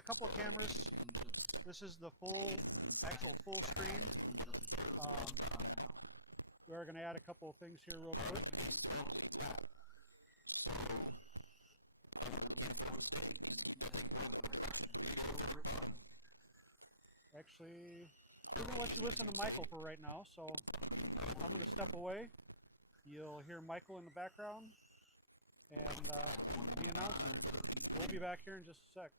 a couple of cameras. This is the actual full screen. We're going to add a couple of things here real quick. Actually, we're going to let you listen to Michael for right now, so I'm going to step away. You'll hear Michael in the background and the announcement. We'll be back here in just a sec.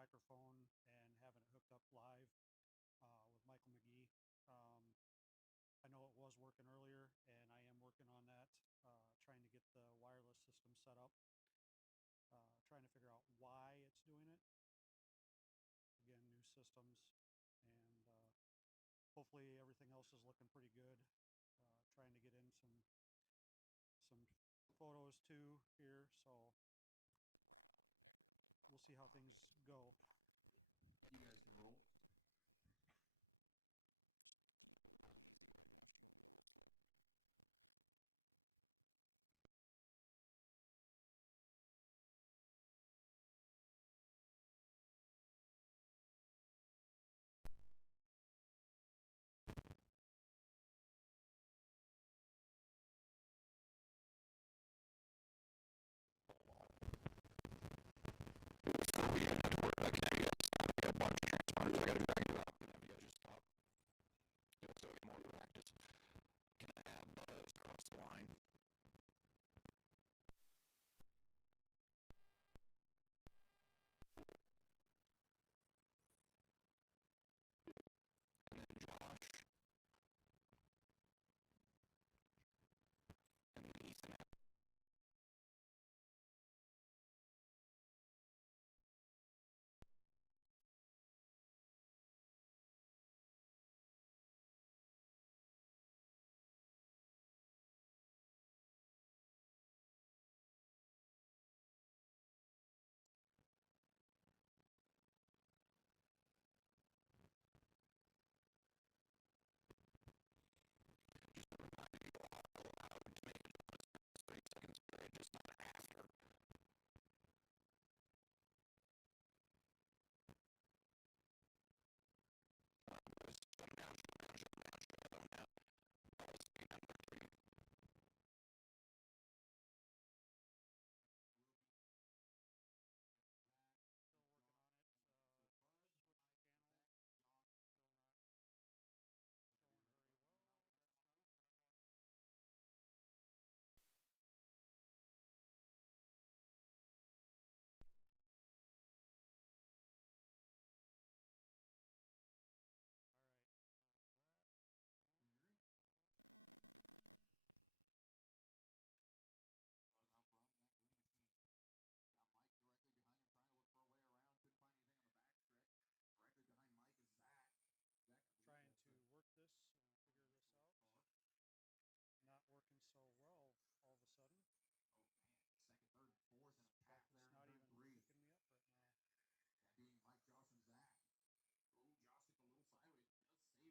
microphone and having it hooked up live with Michael McGee. I know it was working earlier, and I am working on that, trying to get the wireless system set up, trying to figure out why it's doing it. Again, new systems, and hopefully everything else is looking pretty good. Trying to get in some photos too here, so we'll see how things go. You guys can roll. Trying to work this and figure this out. Not working so well all of a sudden. Oh man, second, third, fourth, and a pack there. It's not even picking me up right now. That being Mike, Josh, and Zach. Oh, Josh gets a little sideways. Does save it in between those two. Test. Four, though. Now it is Buzz, Mike, Zach, Josh, Ethan. Our second and third place cars for Mike and Zach are closing back in on our leader. Going in, coming out of turn 2.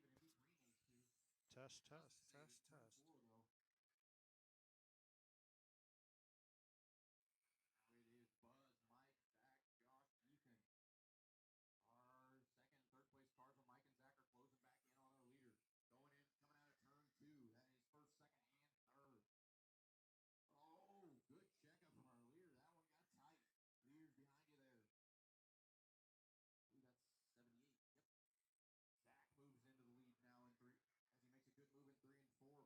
That is first, second, and third. Oh, good checkup from our leader. That one got tight. Leader's behind you there. I believe that's 78. Yep. Zach moves into the lead now in 3. As he makes a good move in 3 and 4. Buzz drops down to second.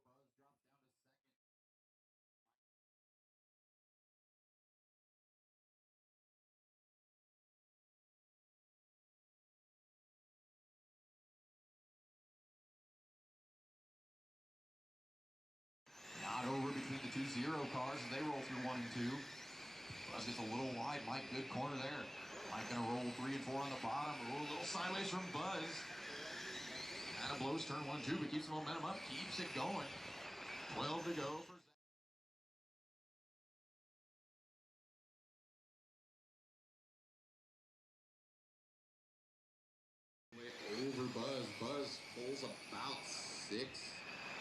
Not over between the 2-0 cars as they roll through 1 and 2. Buzz gets a little wide. Mike, good corner there. Mike gonna roll 3 and 4 on the bottom. A little sideways from Buzz. Kind of blows turn 1 2, but keeps the momentum up, keeps it going. 12 to go for Zach. Over Buzz. Buzz pulls about 6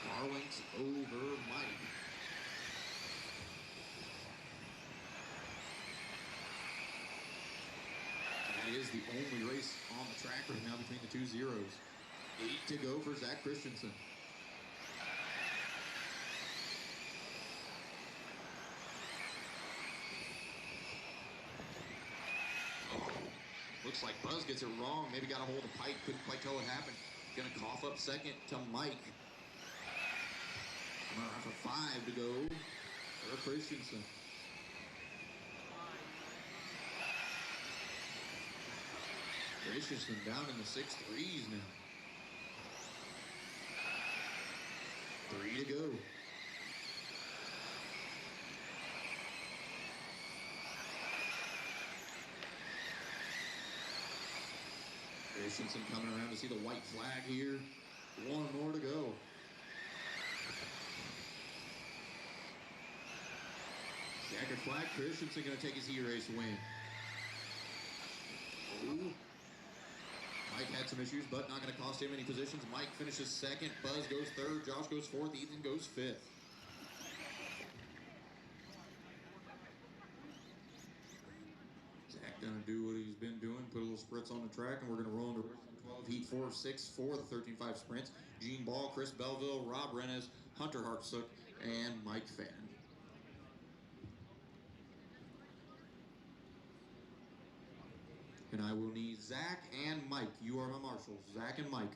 car lengths over Mike. That is the only race on the track right now between the 2 zeros. 8 to go for Zach Christensen. Looks like Buzz gets it wrong. Maybe got a hold of the pipe. Couldn't quite tell what happened. Gonna cough up second to Mike. We're on for 5 to go for Christensen. Christensen down in the 6-3s now. 3 to go. Christensen coming around to see the white flag here. 1 more to go. Checkered flag. Christensen going to take his heat race win. Ooh. Mike had some issues, but not going to cost him any positions. Mike finishes second. Buzz goes third. Josh goes fourth. Ethan goes fifth. Zach going to do what he's been doing, put a little spritz on the track, and we're going to roll into 12, heat 4 of 6 for the 13.5 sprints. Gene Ball, Chris Belleville, Rob Rennes, Hunter Hartsook, and Mike Fadden. And I will need Zach and Mike. You are my marshals. Zach and Mike.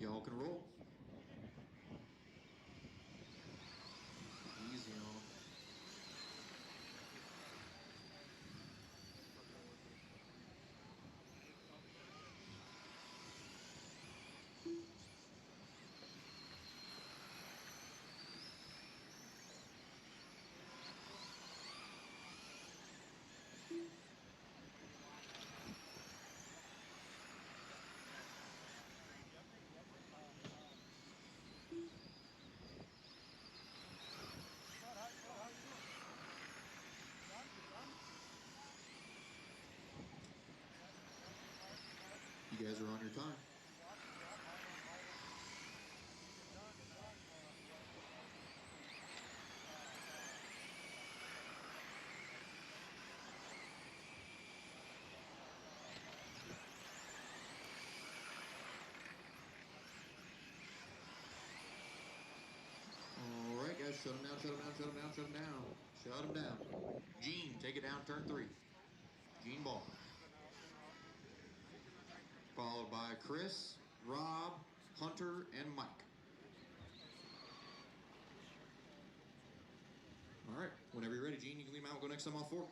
Y'all can roll. Easy on them. You guys are on your time. All right, guys, shut them down, shut them down, shut them down, shut them down. Shut them down. Gene, take it down, turn 3. Gene Ball. Followed by Chris, Rob, Hunter, and Mike. All right, whenever you're ready, Gene, you can leave them out. We'll go next time off 4.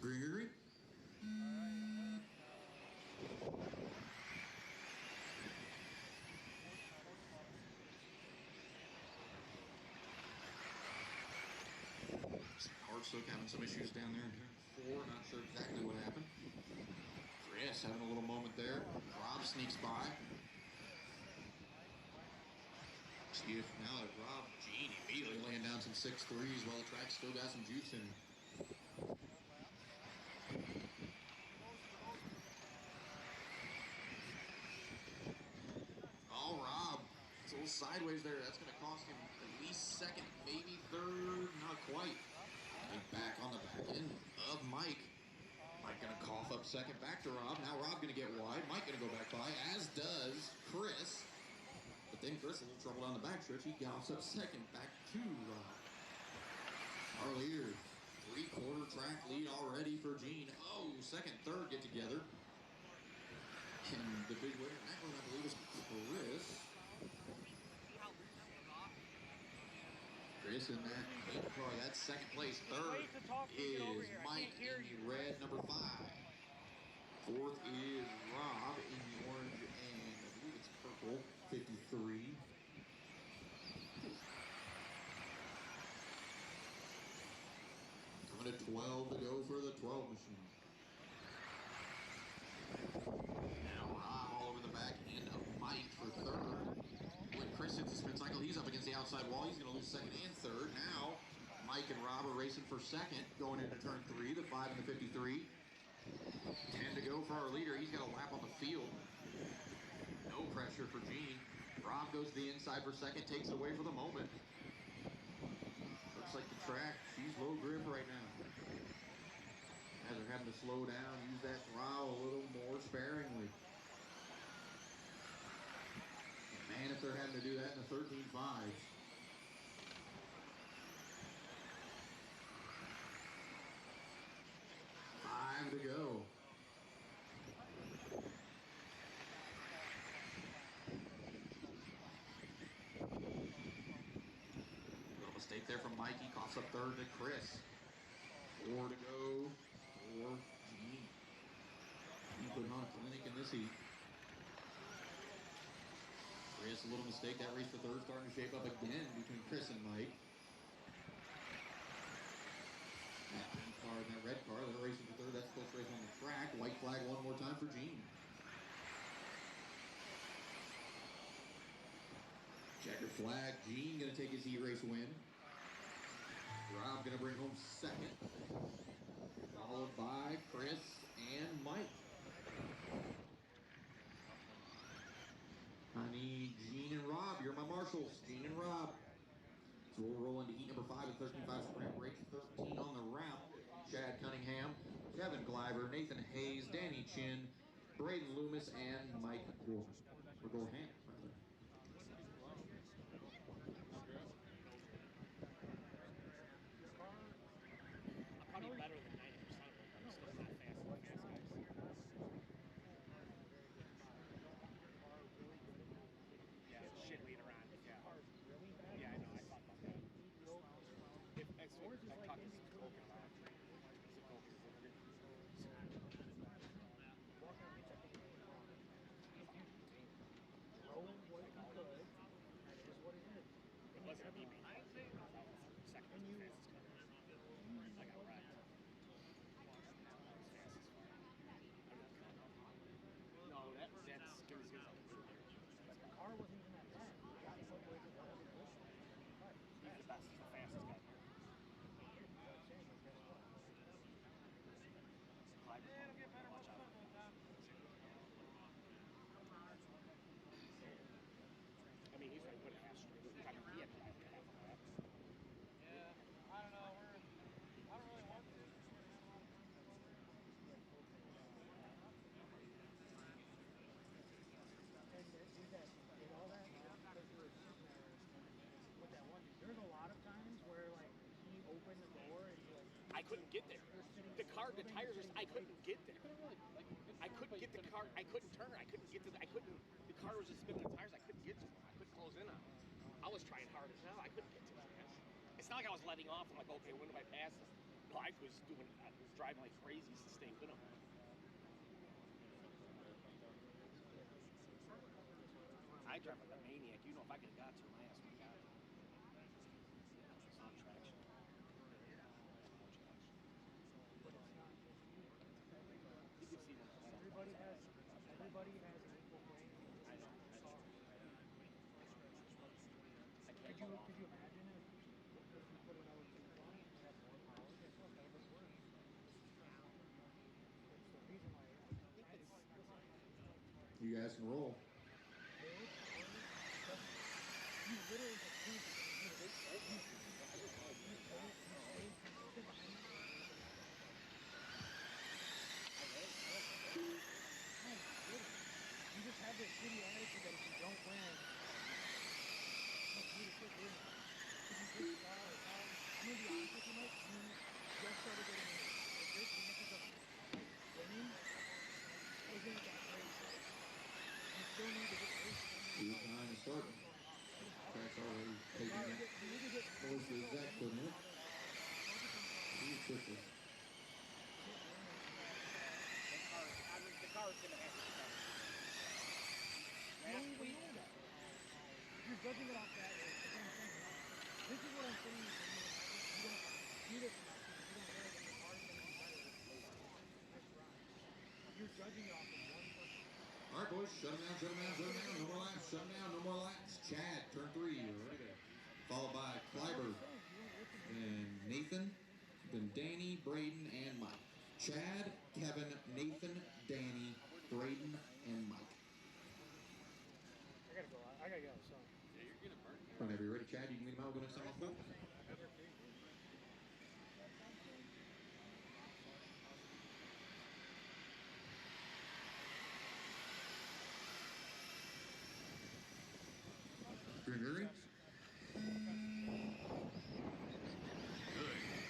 Green, green, green. Hartsook having some issues down there in turn 4. Not sure exactly what happened. Chris having a little moment there. Rob sneaks by. See if now that Rob Jean immediately laying down some 6-3s while the track still got some juice in it. Oh, Rob. It's a little sideways there. That's going to cost him at least second, maybe third. Not quite. And back on the back end of Mike. Mike going to cough up second back to Rob. Now Rob going to get wide. Mike going to go back by, as does Chris. But then Chris a little trouble down the backstretch. He coughs up second back to Rob. Our leader, 3/4 track lead already for Gene. Oh, second, third get together. And the big winner in that one, I believe, is Chris. Chris in that pink car, that's second place. Third is Mike in the red, number 5. Fourth is Rob in the orange and I believe it's purple, 53. Coming to 12 to go for the 12 machine. Now Rob all over the back end of Mike for third. When Chris hits the spin cycle, he's up against the outside wall. He's going to lose second and third. Now Mike and Rob are racing for second, going into turn 3, the 5 and the 53. 10 to go for our leader. He's got a lap on the field. No pressure for Gene. Rob goes to the inside for second, takes it away for the moment. Looks like the track, she's low grip right now. As they're having to slow down, use that throttle a little more sparingly. Man, if they're having to do that in the 13.5s. 5 to go. Little mistake there from Mikey. Coughs up third to Chris. 4 to go for Gene. He putting on a clinic in this heat. Chris, a little mistake. That race for third starting to shape up again between Chris and Mike. That pink car and that red car, they're racing for third. That's supposed to race on the track. White flag one more time for Gene. Checker flag. Gene going to take his E-race win. Rob going to bring home second. Followed by Chris and Mike. I need Gene and Rob. You're my marshals. Gene and Rob. So we'll roll into heat number 5 at 13.5 sprint. Race 13 on the round. Chad Cunningham, Kevin Gleiber, Nathan Hayes, Danny Chin, Braden Loomis, and Mike Gohan. I'm probably better than 90% of them, but I'm still not fast guys. Yeah, shit later on. Yeah. Yeah, I know. I thought about that. If I talked to Coke about it. It wasn't a BB. Second was the fastest car. I got wrecked. No, that's it was the car wasn't even that fast. He's the best. He's the fastest guy here. It'll get better. Watch out. I mean, he's like put a half straight. He had half a lap. Yeah, I don't know. I don't really want to. There's a lot of times where like he opened the door and I couldn't get there. The tires were, I couldn't get there. I couldn't get the car, I couldn't turn, the car was just spinning the tires, I couldn't get to it. I couldn't close in on it. I was trying hard as hell, I couldn't get to it. It's not like I was letting off, I'm like, okay, when do I pass this? No, I was driving like crazy to stay with him. I drive like a maniac, you know, if I could have got to him, my ass would have got to him. It's not traction. You can see that. everybody has an equal playing field. I know. You guys can roll. You just have this shitty attitude that if you don't win, it's beautiful doing it. If you just start, I'm gonna be honest with you, Mike. You just started getting into it. Like your chances of winning isn't that great. You still need to get races. Two time is starting. Track's already taking it. You need to get Close to Zach putting it. He's official. The car's gonna have to come. You don't even know that. You're judging it off that way. That's what I'm saying. This is what I'm saying. You don't do this enough because you don't realize that your car is going to be better this run. You're judging it off of one person. All right, boys, shut him down, shut him down, shut him down. No more laps, shut him down, no more laps. Chad, turn 3, right there. Followed by Kleiber, then Nathan, then Danny, Braden, and Mike. Chad, Kevin, Nathan, Danny, Braden, and Mike. I gotta go. I gotta go. So. Yeah, you're gonna burn. Whenever you're ready, Chad, you can lead him out. We're going to start off full. Gregory. Good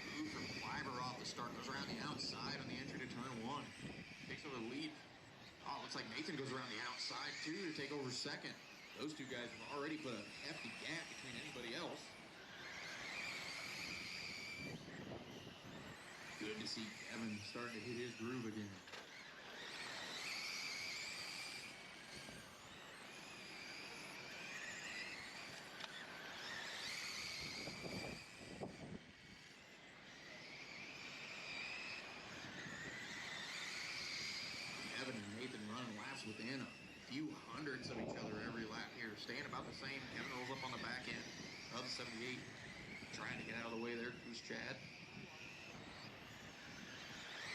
move from Kleiber off the start. Goes around the outside on the entry to turn 1. Takes over the lead. Oh, looks like Nathan goes around the outside too to take over second. Those two guys have already put a hefty gap between anybody else. Good to see Kevin starting to hit his groove again. Kevin and Nathan running laps within a few hundredths of each other every lap here. Staying about the same. Kevin rolls up on the back end of the 78. Trying to get out of the way there. Who's Chad?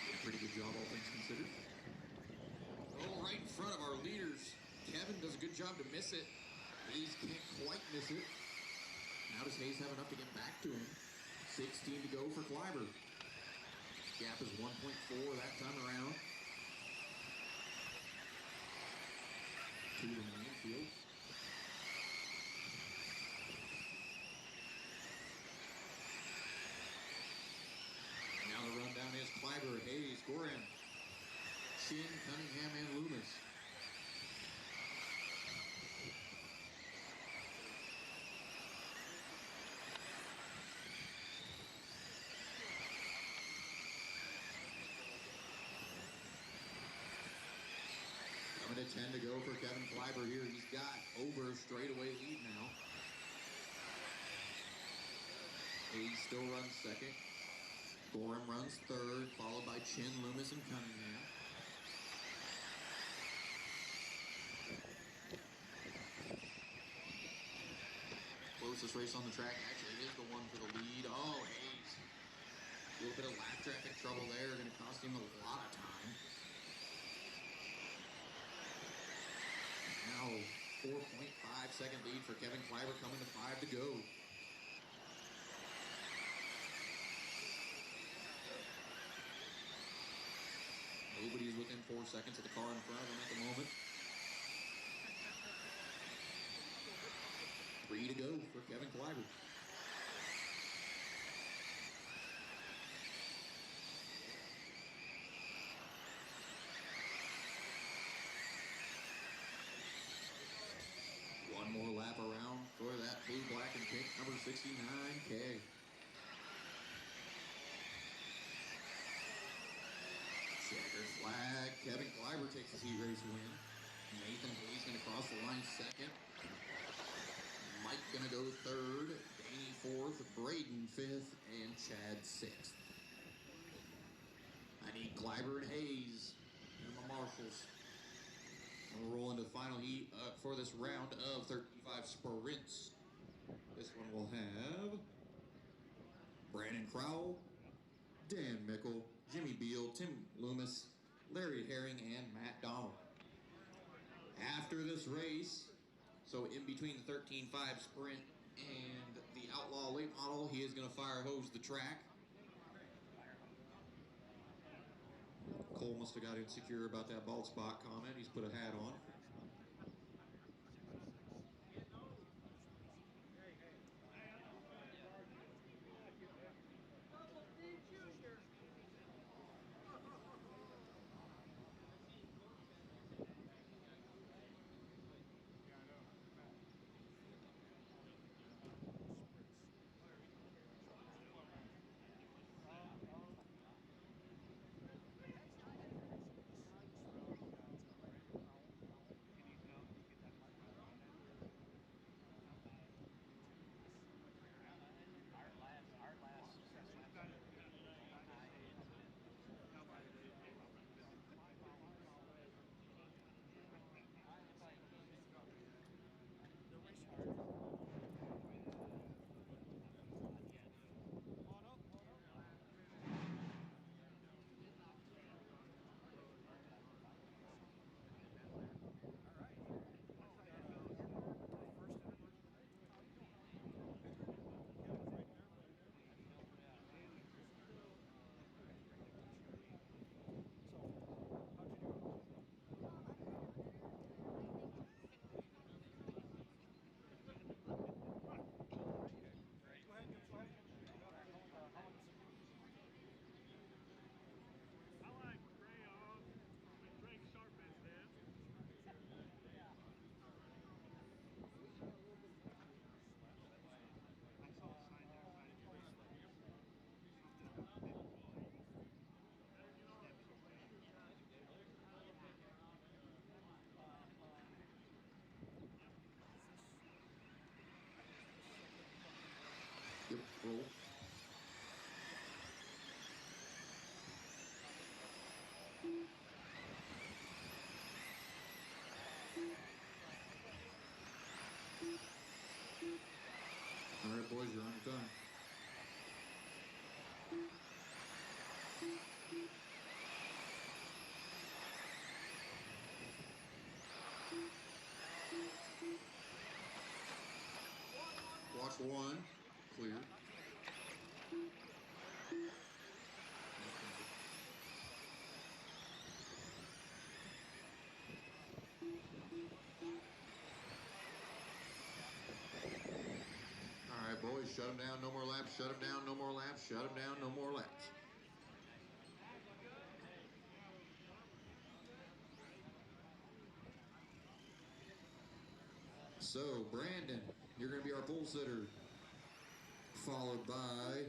Did a pretty good job, all things considered. Oh, right in front of our leaders. Kevin does a good job to miss it. Hayes can't quite miss it. Now does Hayes have enough to get back to him? 16 to go for Kleiber. Gap is 1.4 that time around. 2 to the main field. Now the rundown is Kleiber, Hayes, Gorham, Chin, Cunningham, and Loomis. Coming to 10 to go for Kevin Kleiber here. He's got over a straightaway lead now. Hayes still runs second. Gorham runs third, followed by Chin, Loomis, and Cunningham. Closest race on the track actually is the one for the lead. Oh, Hayes. A little bit of lap traffic trouble there. Going to cost him a lot of time. Now, 4.5-second lead for Kevin Kleiber, coming to 5 to go. Nobody's within 4 seconds of the car in front of him at the moment. 3 to go for Kevin Kleiber. One more lap around for that blue, black, and pink number 69K. Checker flag. Kevin Kleiber takes his heat race win. Nathan Hayes going to cross the line second. Mike going to go third. Danny fourth. Braden fifth. And Chad sixth. I need Kleiber and Hayes and my marshals. And we'll roll into the final heat for this round of 35 sprints. This one will have Brandon Crowell, Dan Mickle, Jimmy Beal, Tim Loomis, Larry Herring, and Matt Donald. After this race, so in between the 13.5 sprint and the Outlaw late model, he is going to fire hose the track. Cole must have got insecure about that bald spot comment. He's put a hat on. Yep, roll. All right, boys, you're on your time. Watch one, clear. All right, boys, shut them down, no more laps, shut them down, no more laps, shut them down, no more laps. So, Brandon, you're going to be our pole sitter. Followed by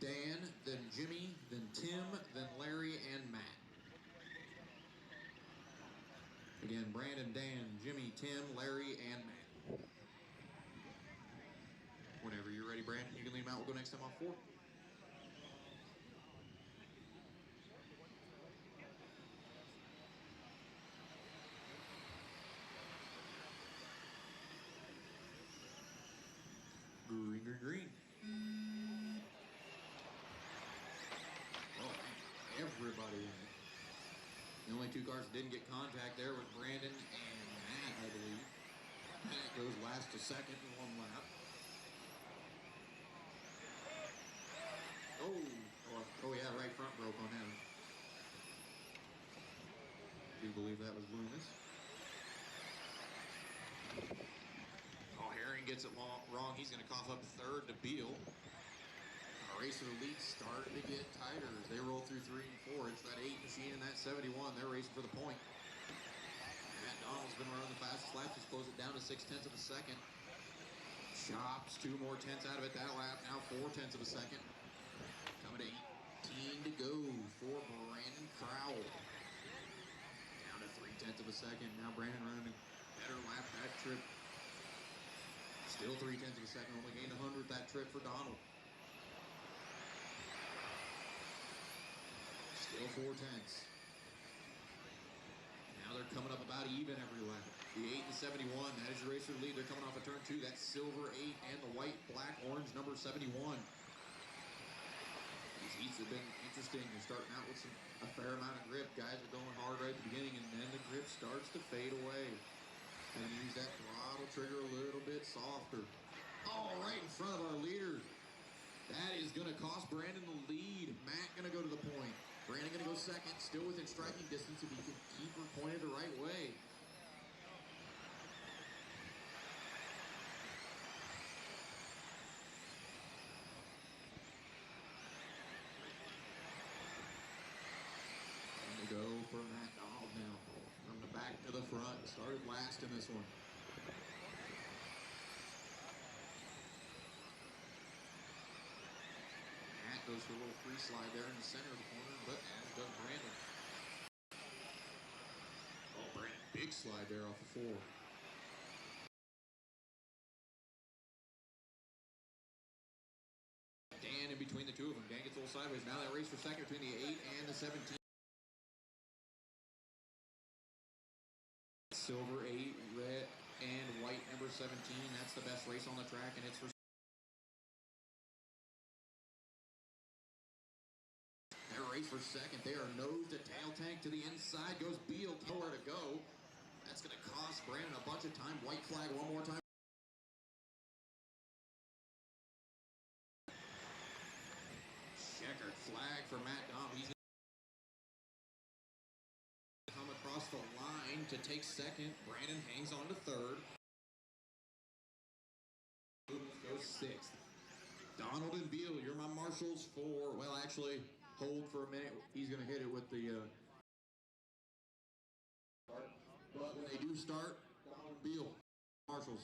Dan, then Jimmy, then Tim, then Larry, and Matt. Again, Brandon, Dan, Jimmy, Tim, Larry, and Matt. Whenever you're ready, Brandon, you can lead them out. We'll go next time off 4. Green, green, green. Oh, everybody in it. The only 2 cars that didn't get contact there was Brandon and Matt, I believe. Matt goes last to second in 1 lap. Oh yeah, right front broke on him. Do you believe that was Loomis? Oh, Herring gets it wrong. He's going to cough up 3rd to Beal. Race of the Elite starting to get tighter as they roll through 3 and 4. It's that 8 machine and that 71. They're racing for the point. Matt Donald's been running the fastest lap. He's closed it down to 6/10 of a second. Chops 2 more tenths out of it that lap. Now 4/10 of a second. Coming to 18 to go for Brandon Crowell. Down to 3/10 of a second. Now Brandon running a better lap that trip. Still 3/10 of a second. Only gained 100th that trip for Donald. Still 4/10. Now they're coming up about even every lap. The 8 and 71, that is your racer lead. They're coming off of turn 2. That's silver 8 and the white, black, orange number 71. These heats have been interesting. You're starting out with a fair amount of grip. Guys are going hard right at the beginning, and then the grip starts to fade away. And use that throttle trigger a little bit softer. Oh, right in front of our leader. That is going to cost Brandon the lead. Matt going to go to the point. Brandon going to go second, still within striking distance if he can keep her pointed the right way. Go for Matt Donald now. From the back to the front. Started last in this one. Matt goes for a little free slide there in the center of the corner, but as does Brandon. Oh, Brandon, big slide there off the floor. Dan in between the two of them. Dan gets a little sideways. Now that race for second between the 8 and the 17. Silver 8, red, and white number 17. That's the best race on the track, and it's for their race for second. They are nose to tail tank to the inside. Goes Beal, nowhere to go. That's going to cost Brandon a bunch of time. White flag one more time. Checkered flag for Matt Donald. He's across the line to take second. Brandon hangs on to third. Goes sixth. Donald and Beal, you're my marshals for, well, actually, hold for a minute. He's going to hit it with the but when they do start, Donald and Beal, marshals.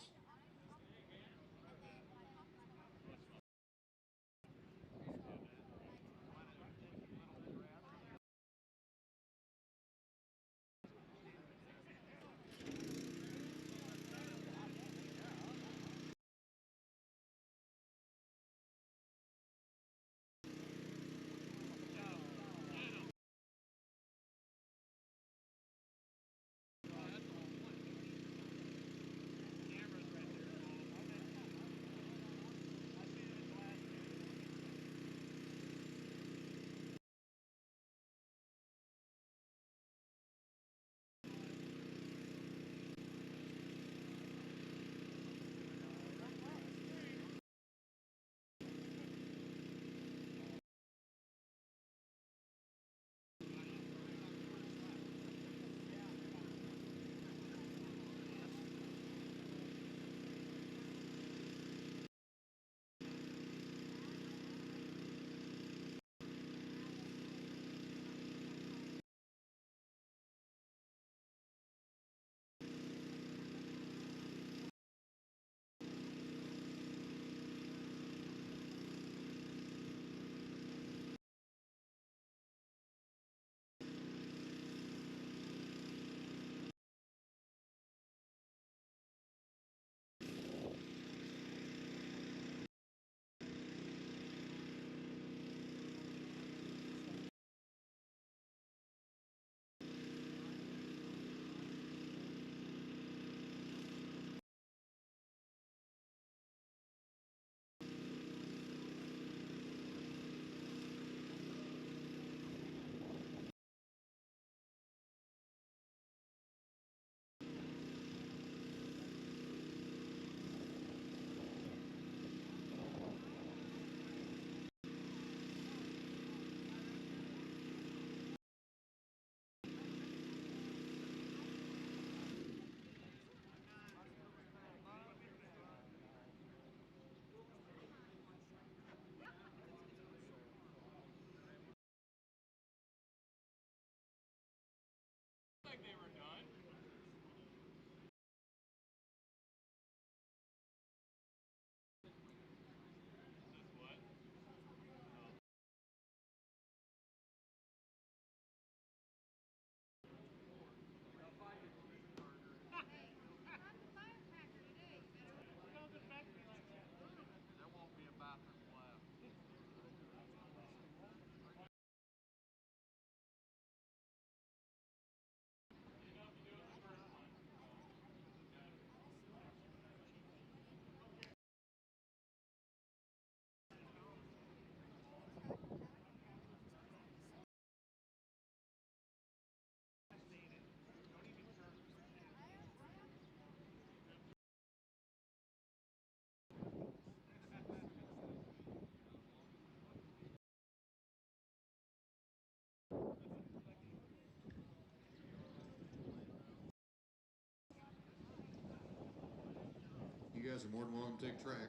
guys are more than welcome to take track.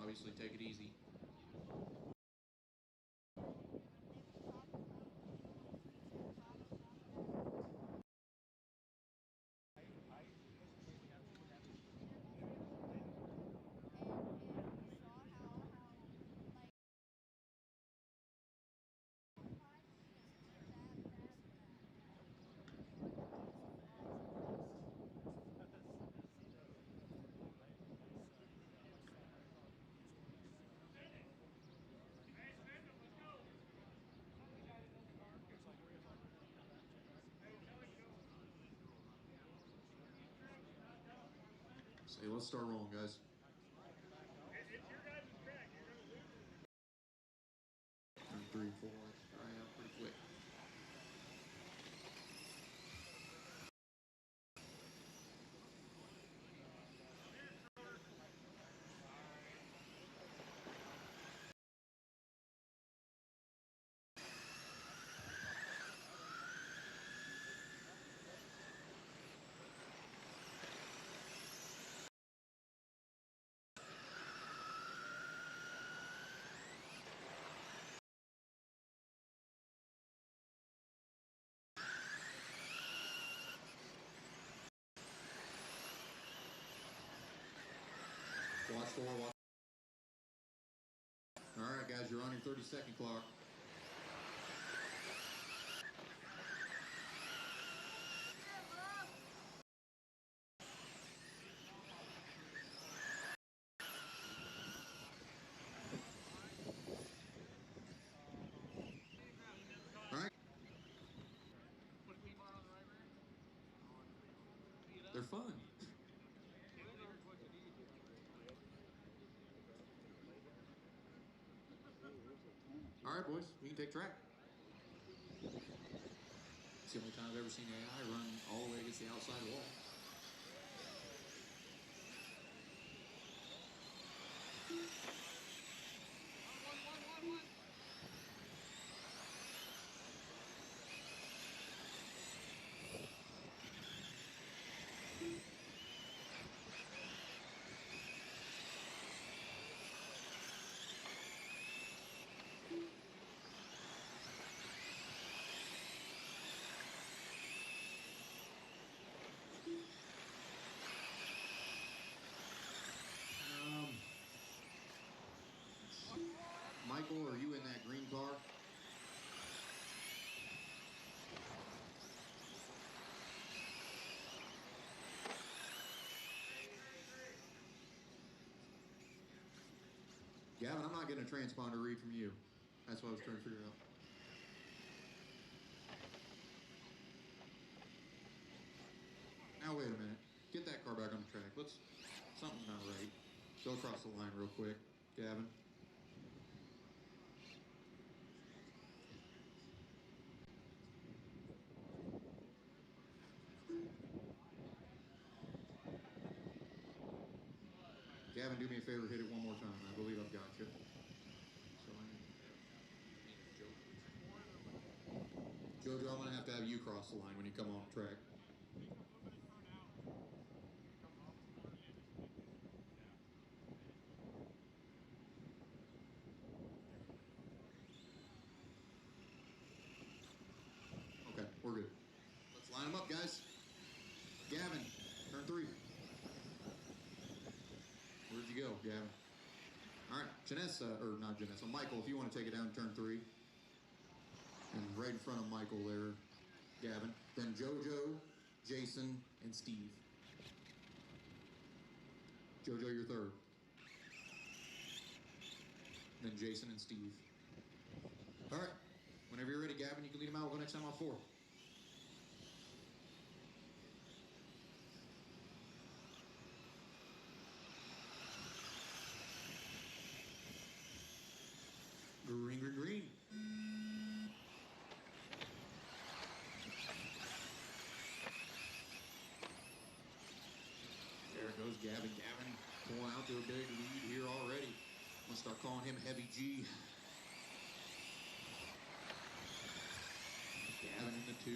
Obviously, take it easy. Say, let's start rolling, guys. Turn 3, 4. Dry out pretty quick. Watch 4, watch. All right, guys, you're on your 30-second clock. All right. They're fun. All right, boys, you can take track. It's the only time I've ever seen AI run all the way against the outside wall. Michael, are you in that green car? Gavin, I'm not getting a transponder read from you. That's what I was trying to figure out. Now, wait a minute. Get that car back on the track. Something's not right. Go across the line real quick, Gavin. Gavin, do me a favor, hit it one more time. I believe I've got you. Jojo, I'm going to have you cross the line when you come on the track. Okay, we're good. Let's line them up, guys. Gavin, turn 3. Where'd you go, Gavin? All right, Janessa, or not Janessa, Michael, if you want to take it down, turn 3. And right in front of Michael there, Gavin. Then Jojo, Jason, and Steve. Jojo, you're 3rd. Then Jason and Steve. All right, whenever you're ready, Gavin, you can lead them out. We'll go next time on 4. Green, green, green. There goes Gavin. Gavin pulling out to a big lead here already. I'm going to start calling him Heavy G. Gavin in the 2.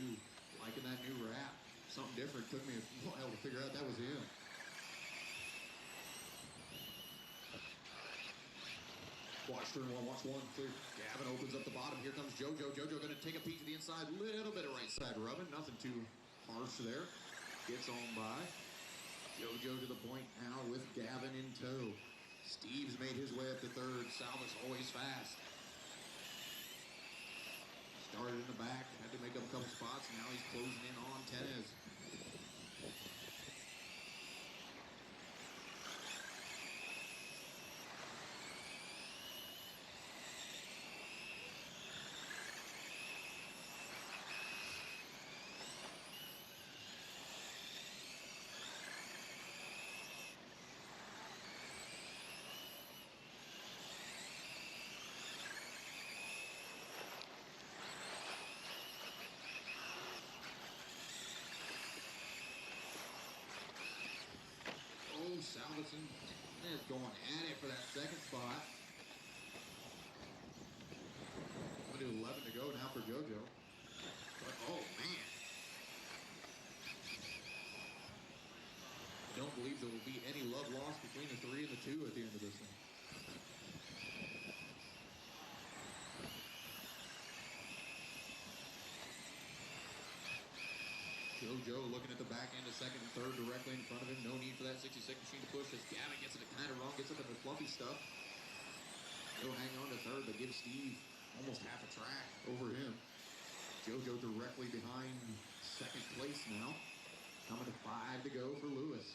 Liking that new rap. Something different. Took me a while to figure out that was him. Watch turn one, watch one, clear. Gavin opens up the bottom. Here comes JoJo. JoJo going to take a peek to the inside. Little bit of right side rubbing. Nothing too harsh there. Gets on by. JoJo to the point now with Gavin in tow. Steve's made his way up to third. Salvas always fast. Started in the back. Had to make up a couple spots. Now he's closing in on Tenez. Salvesen is going at it for that second spot. I'm going to do 11 to go now for JoJo. But, oh, man. I don't believe there will be any love lost between the 3 and the 2 at the end of this thing. JoJo looking at the back end of second and third directly in front of him. No need for that 66 machine to push as Gavin gets it kind of wrong, gets up in the fluffy stuff. He'll hang on to third, but give Steve almost half a track over him. JoJo directly behind second place now. Coming to 5 to go for Lewis.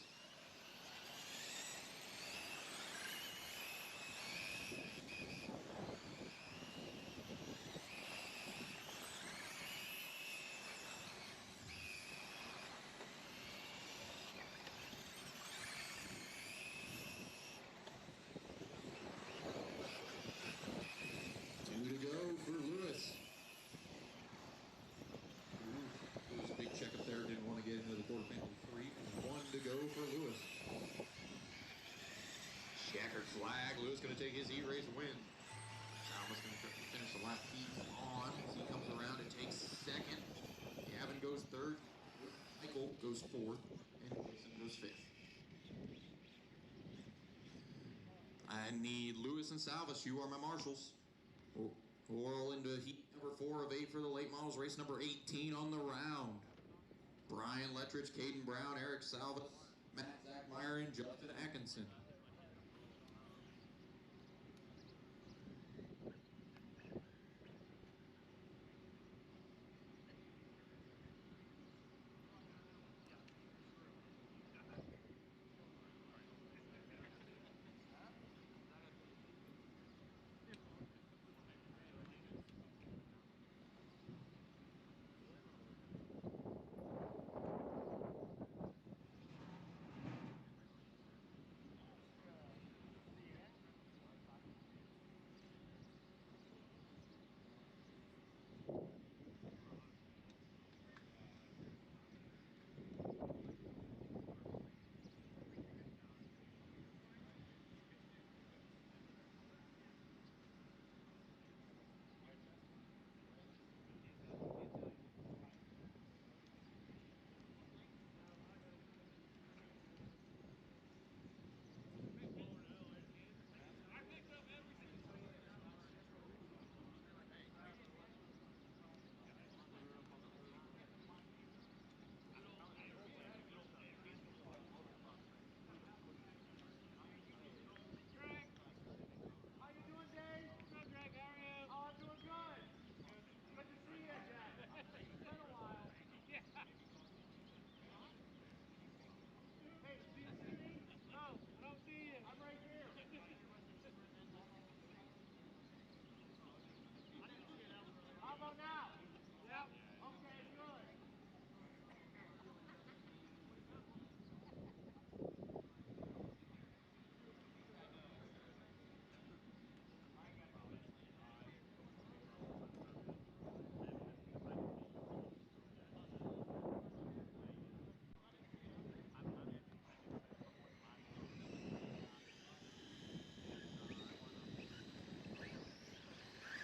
Flag. Lewis going to take his E-race win. Salvas going to finish the lap heat on as he comes around and takes second. Gavin goes third. Michael goes fourth. And Wilson goes fifth. I need Lewis and Salvas. You are my marshals. We'll roll into heat number 4 of 8 for the late models. Race number 18 on the round. Brian Lettrich, Caden Brown, Eric Salvas, Matt Zachmeyer, and Justin Atkinson.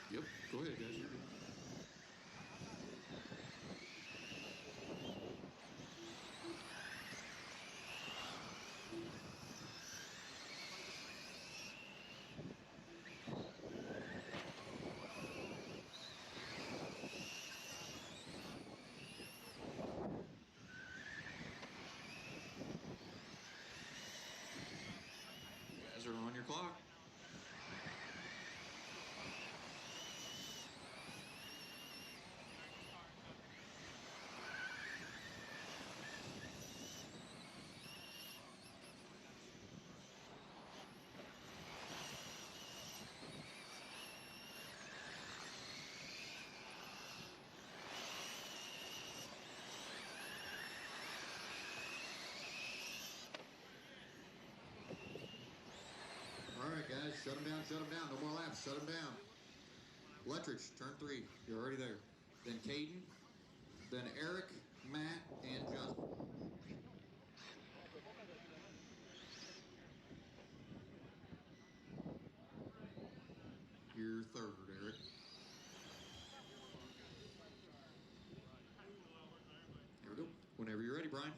Yep, go ahead, guys. are on your clock. All right, guys, shut them down, shut them down. No more laps, shut them down. Letridge, turn 3. You're already there. Then Caden, then Eric, Matt, and Justin. You're third, Eric. Here we go. Whenever you're ready, Brian.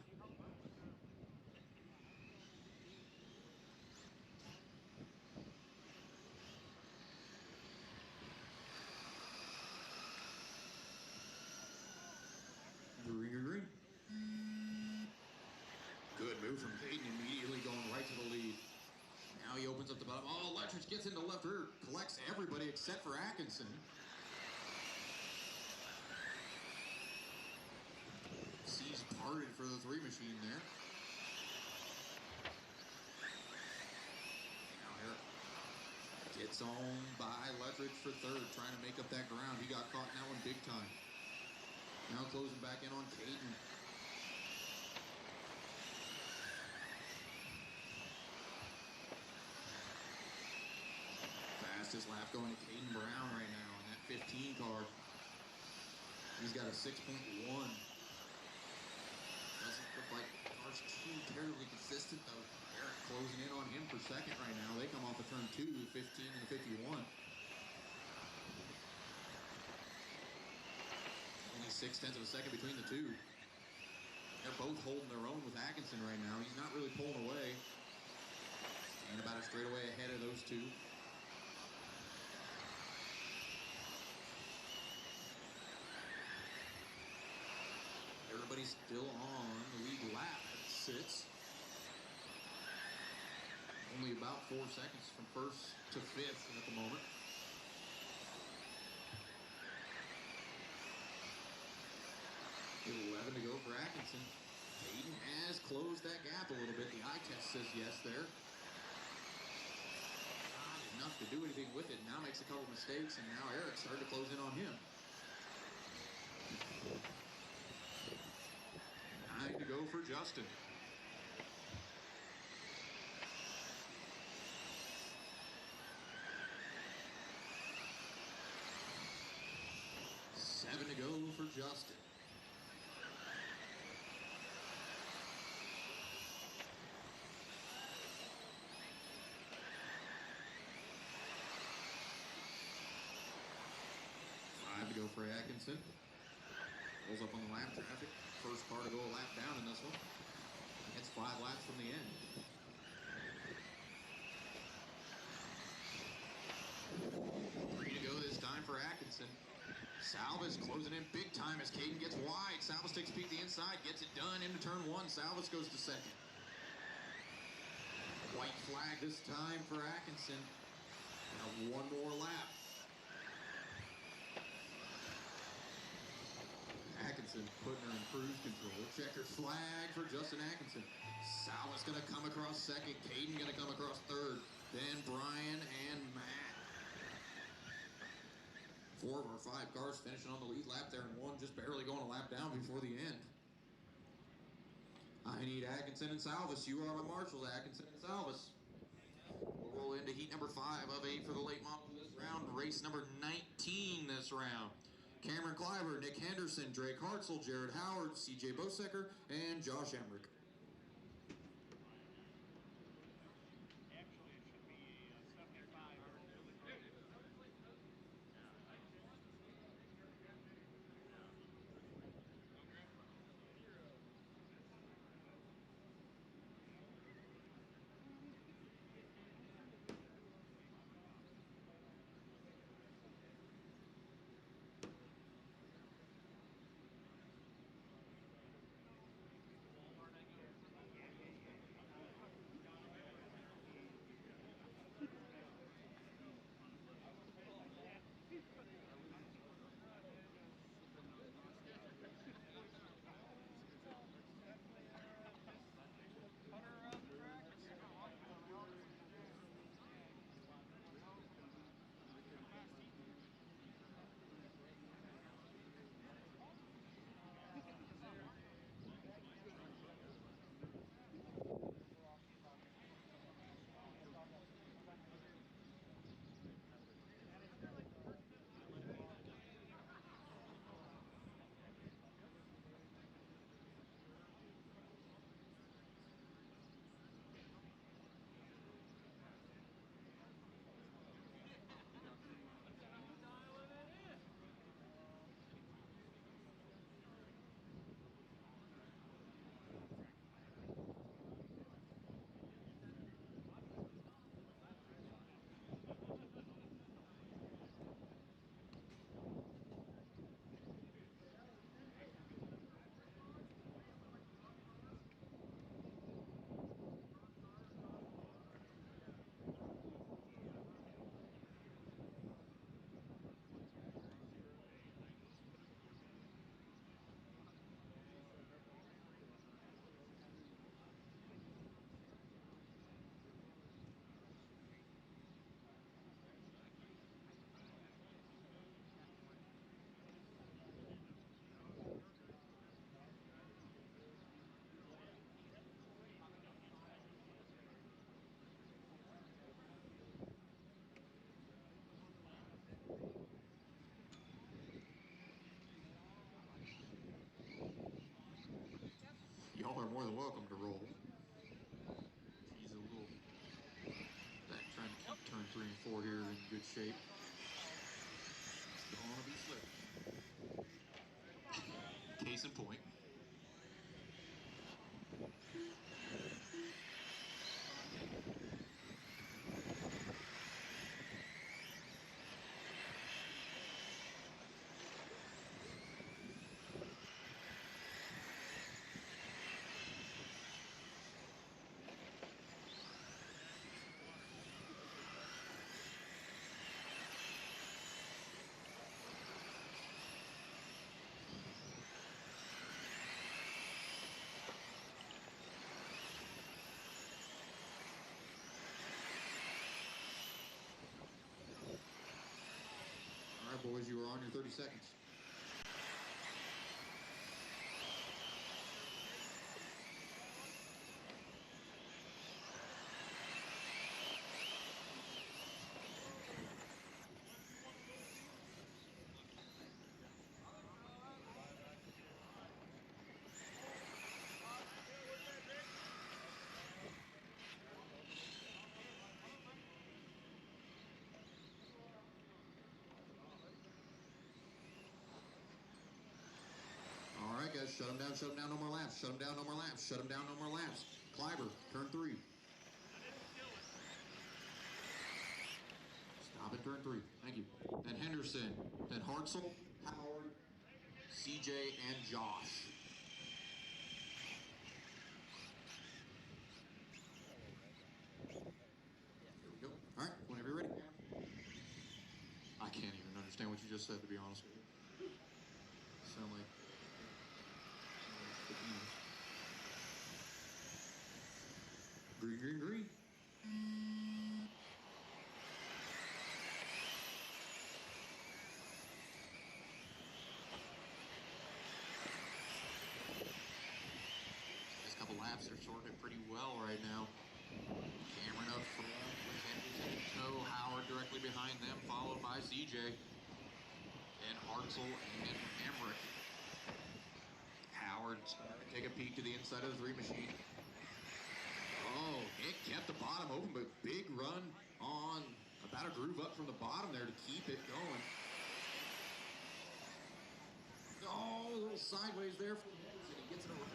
Green. Good move from Caden, immediately going right to the lead. Now he opens up the bottom. Oh, Letridge gets into left rear, collects everybody except for Atkinson. Seas parted for the 3 machine there. Now Eric gets on by Letridge for third, trying to make up that ground. He got caught in that one big time. Now closing back in on Caden. Fastest lap going to Caden Brown right now in that 15 car. He's got a 6.1. Doesn't look like the car's too terribly consistent though. Eric closing in on him for second right now. They come off of turn 2, the 15 and the 51. Only 0.6 of a second between the two. They're both holding their own with Atkinson right now. He's not really pulling away. And about a straightaway ahead of those two. Everybody's still on the lead lap as it sits. Only about 4 seconds from first to fifth at the moment. .11 to go for Atkinson. Caden has closed that gap a little bit. The eye test says yes there. Not enough to do anything with it. Now makes a couple mistakes, and now Eric started to close in on him. 9 to go for Justin. Seven to go for Justin. To go for Atkinson. Pulls up on the lap traffic. First car to go a lap down in this one. It's 5 laps from the end. 3 to go this time for Atkinson. Salvas closing in big time as Caden gets wide. Salvas takes a peek the inside, gets it done into turn 1. Salvas goes to second. White flag this time for Atkinson. Now 1 more lap. Atkinson putting her in cruise control. Checker flag for Justin Atkinson. Salvas going to come across second. Caden going to come across third. Then Brian and Matt. 4 of our 5 cars finishing on the lead lap there, and 1 just barely going a lap down before the end. I need Atkinson and Salvas. You are my marshals, Atkinson and Salvas. We'll roll into heat number 5 of 8 for the late model this round. Race number 19 this round. Cameron Cliver, Nick Henderson, Drake Hartzell, Jared Howard, CJ Bosecker, and Josh Emmerich. 4 here in good shape. Don't want to be slick. Case in point. All right, boys, you are on your 30 seconds. All right, guys, shut them down, no more laps. Shut them down, no more laps. Shut them down, no more laps. Kleiber, turn 3. Stop at turn 3. Thank you. Then Henderson, then Hartzell, Howard, CJ, and Josh. Here we go. All right, whenever you're ready. I can't even understand what you just said, to be honest with you. Sound like... Green, green, green. This couple laps are sorting it pretty well right now. Cameron up front with Henderson in tow. Howard directly behind them, followed by CJ. And Hartzell and Emmerich. Howard take a peek to the inside of the 3 machine. Oh, it kept the bottom open, but big run on about a groove up from the bottom there to keep it going. Oh, a little sideways there for Henderson. He gets it around.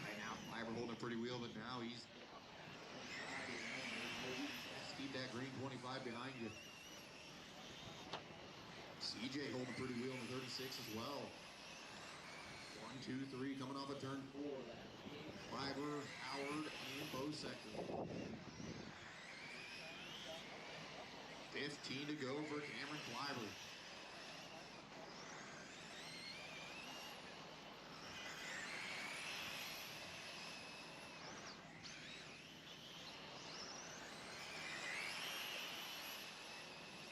Right now, Kleiber holding a pretty wheel, but now he's... Keep that green 25 behind you. CJ holding a pretty wheel in the 36 as well. 1, 2, 3 coming off a turn 4. Kleiber, Howard, and Bosecker. 15 to go for Cameron Kleiber.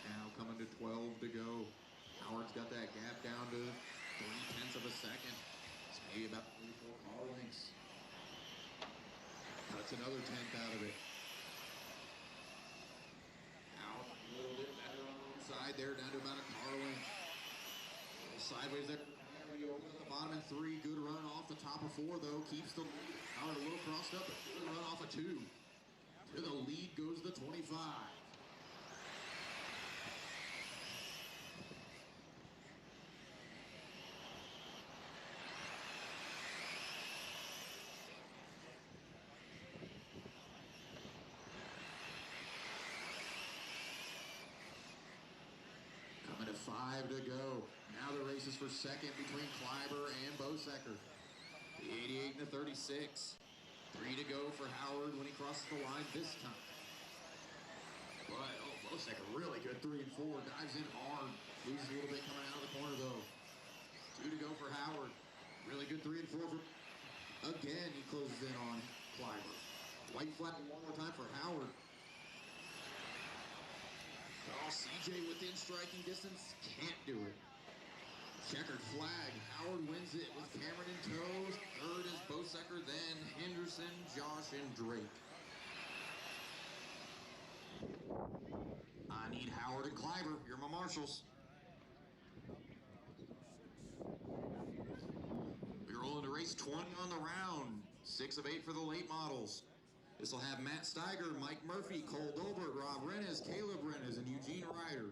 Now coming to 12 to go. Howard's got that gap down to 3/10 of a second. It's maybe about 3 or 4 car lengths. That's another 10th out of it. Now a little bit better on the inside there, down to about a car length. A little sideways there. Over at the bottom in 3. Good run off the top of 4 though. Keeps the lead. Howard a little crossed up, but good run off of 2. To the lead goes the 25. Coming to 5 to go. Now the race is for second between Kleiber and Bosecker. The 88 and the 36. 3 to go for Howard when he crosses the line this time. But, oh, Bosecker really good 3 and 4. Dives in hard. Loses a little bit coming out of the corner, though. 2 to go for Howard. Really good 3 and 4 for... Again, he closes in on Kleiber. White flag one more time for Howard. Oh, CJ within striking distance. Can't do it. Checkered flag. Howard wins it with Cameron in tow. Third is Bosecker, then Henderson, Josh, and Drake. I need Howard and Kleiber. You're my marshals. We're rolling to race 20 on the round. 6 of 8 for the late models. This will have Matt Steiger, Mike Murphy, Cole Dolbert, Rob Rennes, Caleb Rennes, and Eugene Ryder.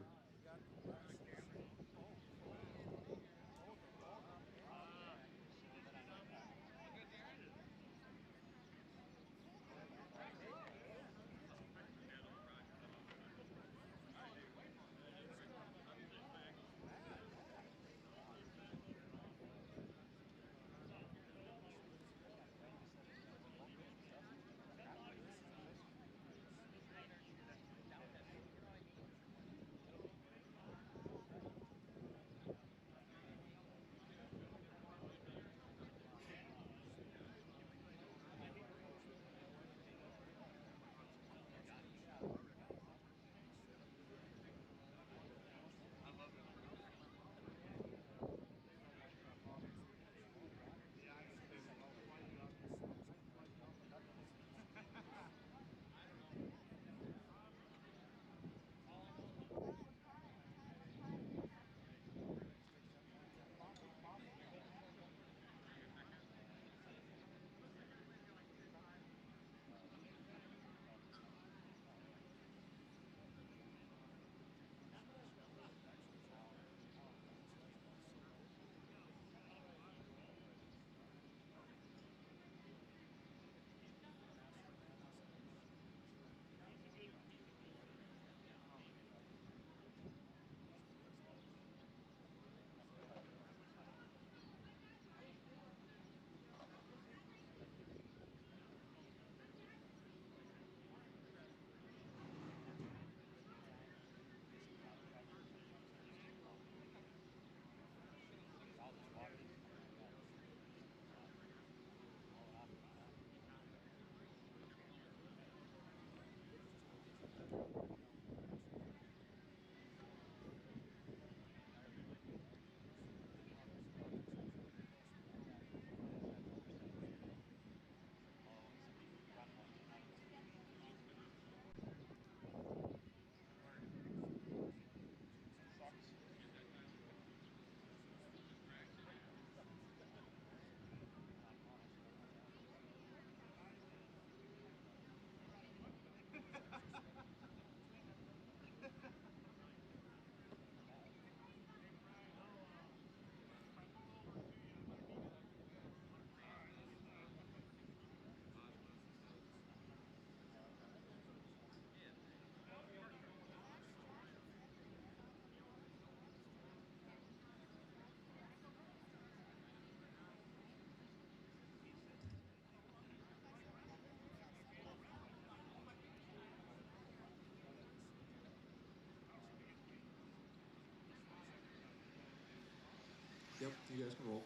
Yep, you guys can roll.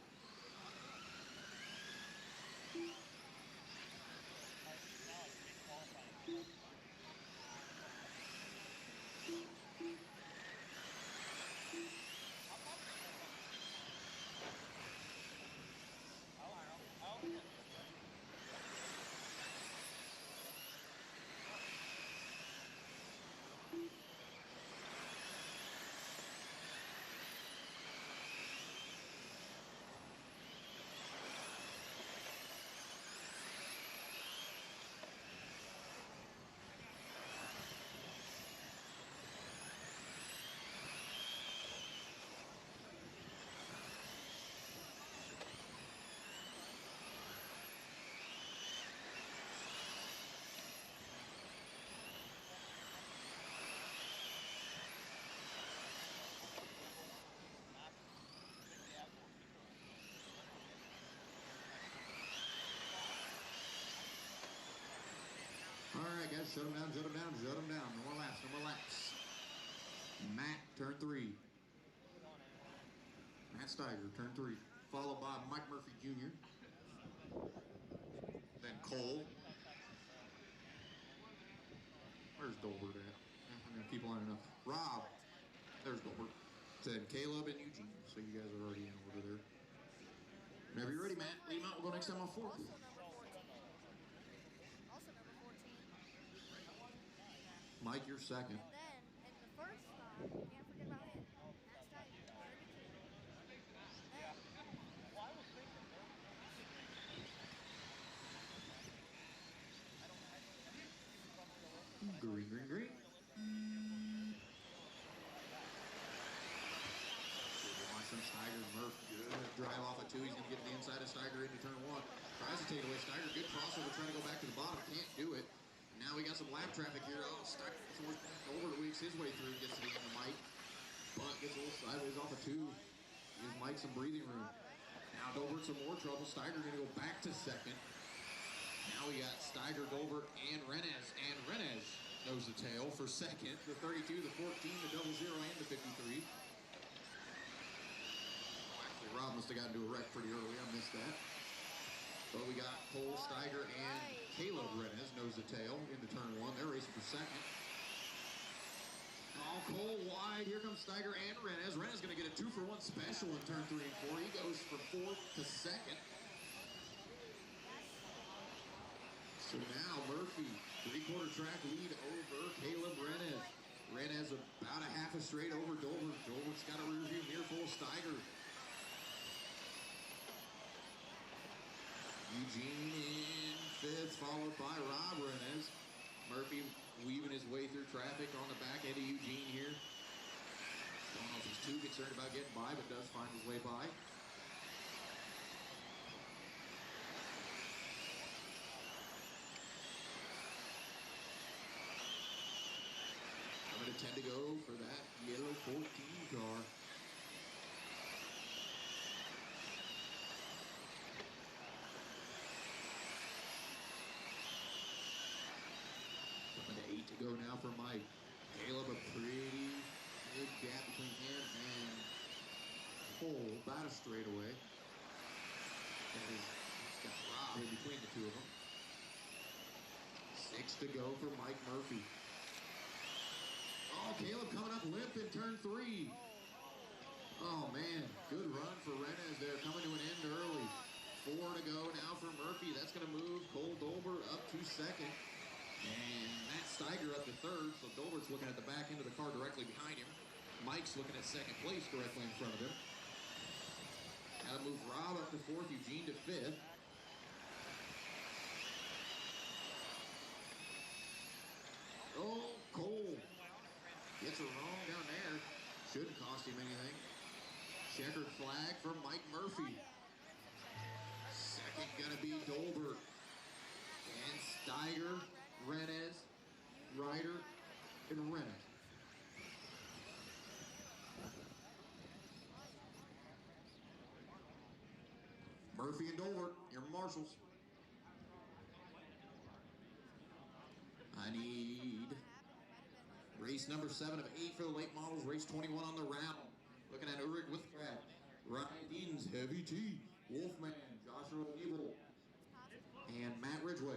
All right, guys, shut them down, shut them down, shut them down. No more laps, no more laps. Matt, turn 3. Matt Steiger, turn 3. Followed by Mike Murphy Jr. Then Cole. Where's Dolbert at? I mean, people aren't enough. Rob. There's Dolbert. Then Caleb and Eugene. So you guys are already in order there. Whenever you're ready, Matt, lead him out. We'll go next time on 4th. Also number 14. Also number 14. Mike, you're second. And then in the first spot, can't forget about him. Matt Steiger, 32. Then Green, green, green. Watson, Steiger, Murph, good drive off of 2. He's going to get to the inside of Steiger into turn 1. Tries to take it away. Steiger, good crossover, trying to go back to the bottom. Can't do it. Now we got some lap traffic here. Oh, Steiger forced back over. Weeks his way through. Gets to the end of Mike. But gets a little sideways off of 2. Gives Mike some breathing room. Now Dolbert some more trouble. Steiger going to go back to second. Now we got Steiger, Dolbert, and Renez. And Renez knows the tail for second. The 32, the 14, the 00, and the 53. Actually, Rob must have gotten to a wreck pretty early. I missed that. But we got Cole, Steiger, and Caleb Renez knows the tail into turn 1. They're racing for second. Oh, Cole wide. Here comes Steiger and Renez. Renez going to get a 2-for-1 special in turn 3 and 4. He goes from 4th to 2nd. So now Murphy, 3/4 track lead over Caleb Renez. Renez about a half a straight over Dolbert. Dolbert's got a rear view mirror full of Steiger. Eugene in 5th, followed by Rob Renez. Murphy weaving his way through traffic on the back end of Eugene here. Don't know if he's too concerned about getting by, but does find his way by. Number 10 to go for that yellow 14 car. Coming to 8 to go now for Mike. Caleb, a pretty big gap between him and Cole, about a straightaway. He's got Rob in between the two of them. 6 to go for Mike Murphy. Oh, Caleb coming up limp in turn 3. Oh, man. Good run for Renez there. Coming to an end early. 4 to go now for Murphy. That's going to move Cole Dolbert up to 2nd. And Matt Steiger up to 3rd. So Dolbert's looking at the back end of the car directly behind him. Mike's looking at 2nd place directly in front of him. Got to move Rob up to 4th. Eugene to 5th. Oh, Cole. Gets her wrong down there. Shouldn't cost him anything. Checkered flag for Mike Murphy. 2nd gonna be Dolbert. And Steiger, Renez, Ryder, and Renez. Murphy and Dolbert, your marshals. I need race number 7 of 8 for the late models. Race 21 on the round. Looking at Ulrich Withgrad, Ryan Deans, Heavy T, Wolfman, Joshua Evil, and Matt Ridgway.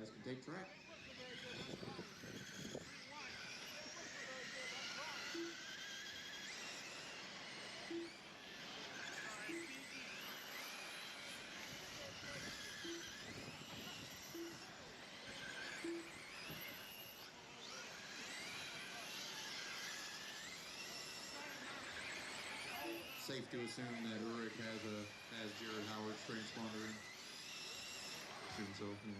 guys can take track. Safe to assume that Ulrich has Jared Howard's transponder in. Assume so, yeah.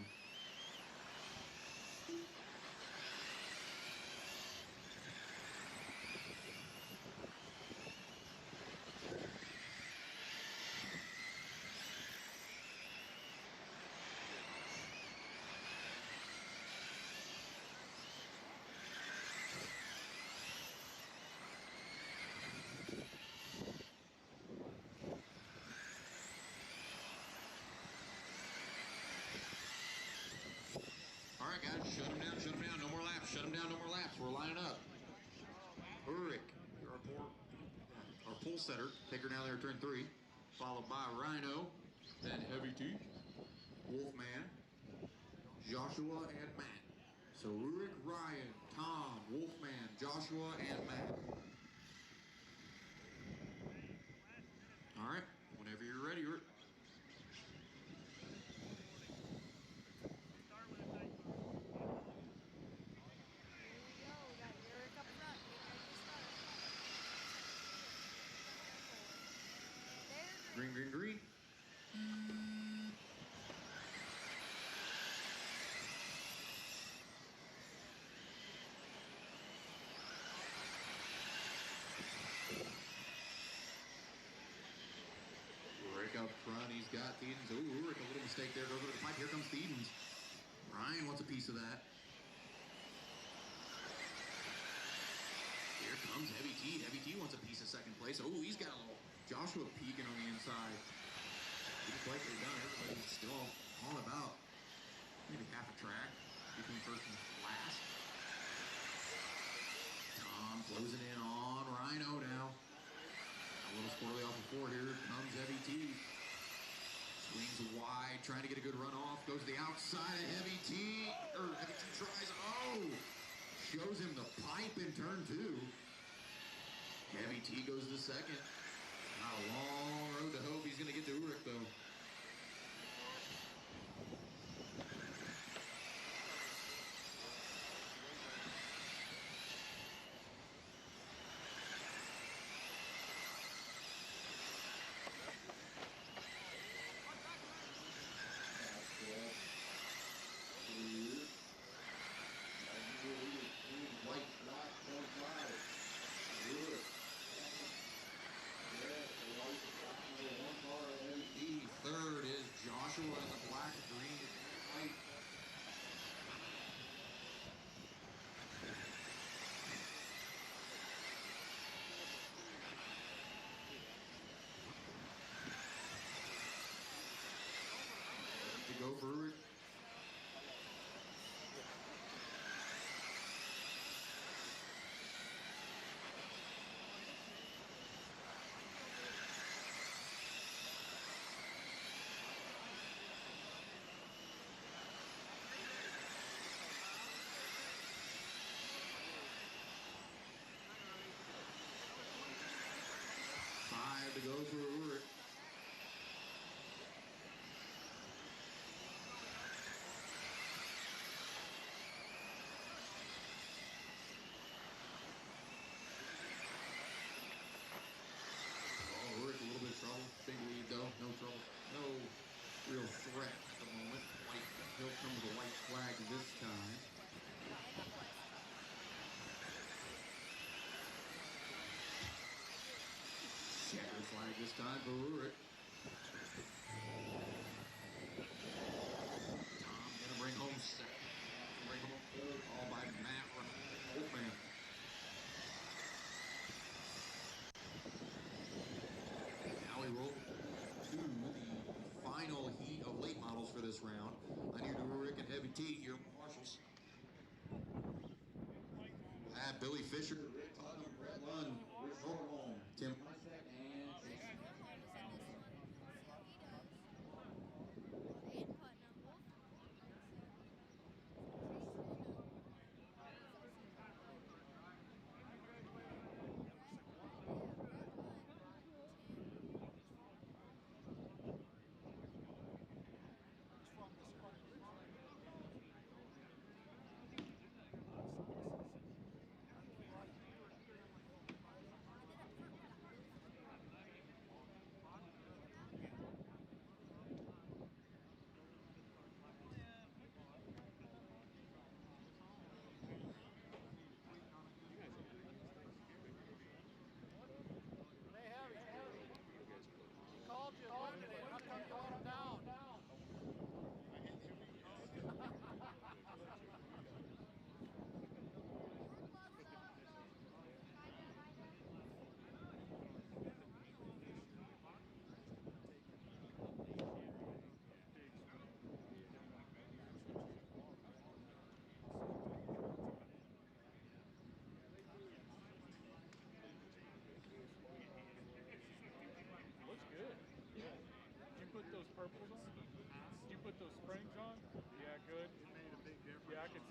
All right, guys, shut him down, shut him down. No more laps, shut him down, no more laps. We're lining up. Ulrich, our pull setter, take her down there at turn 3, followed by Rhino, then Heavy T, Wolfman, Joshua, and Matt. So Ulrich, Ryan, Tom, Wolfman, Joshua, and Matt. All right, whenever you're ready, Ulrich. Here we go. We got Eric up front, getting ready to start. There, Green, green, green. Rick up front, he's got the Edens. Ooh, Rick, a little mistake there. Goes over the pipe. Here comes the Edens. Ryan wants a piece of that. Here comes Heavy T. Heavy T wants a piece of second place. Oh, he's got a little Joshua peeking on the inside. Didn't quite get it done. Everybody's still on about maybe half a track between first and last. Tom closing in on Rhino now. A little squirrely off the floor here. Comes Heavy T. Swings wide, trying to get a good run off. Goes to the outside of Heavy T. Heavy T tries. Oh! Shows him the pipe in turn 2. Heavy T goes to second. Not a long road to hope. He's going to get to Ulrich, though. Third is Joshua in the black, green, and white. To go for Ulrich. To go for Ulrich. Oh, Ulrich, a little bit of trouble. Big lead though, no trouble. No real threat at the moment. He'll come with a white flag this time. Checker flag this time for Ulrich. Tom gonna bring home second. Bring home third, all by Matt Wolfman. Now we roll to the final heat of late models for this round. Lanier to Ulrich and Heavy T, your marshals. Billy Fisher, Rick Putnam, Brett Lund, Rich Norholm, Tim Marset, and Rich Norholm is in this one. Let's see how he does. And Putnam, both.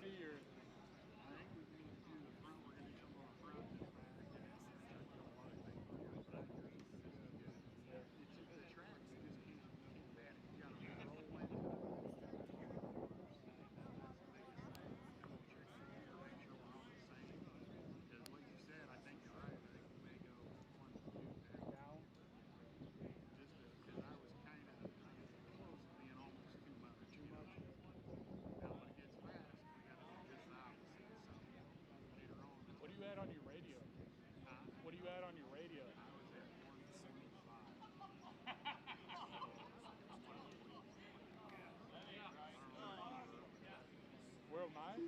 see your? I think we need to do the front. We're gonna do something on the front and the back, and then do a lot of things on your side. It's the track. You just can't manage. You gotta roll into it. That's the biggest thing. And then check the gear, make sure we're on the same. Because like you said, I think you're right. I think we may go 1, 2 down. Just because I was kind of close to being almost too much. Too much. Now when it gets fast, we got to do just the opposite. So later on. What do you add on your radio? What do you add on your radio? I was at 125. Where am I?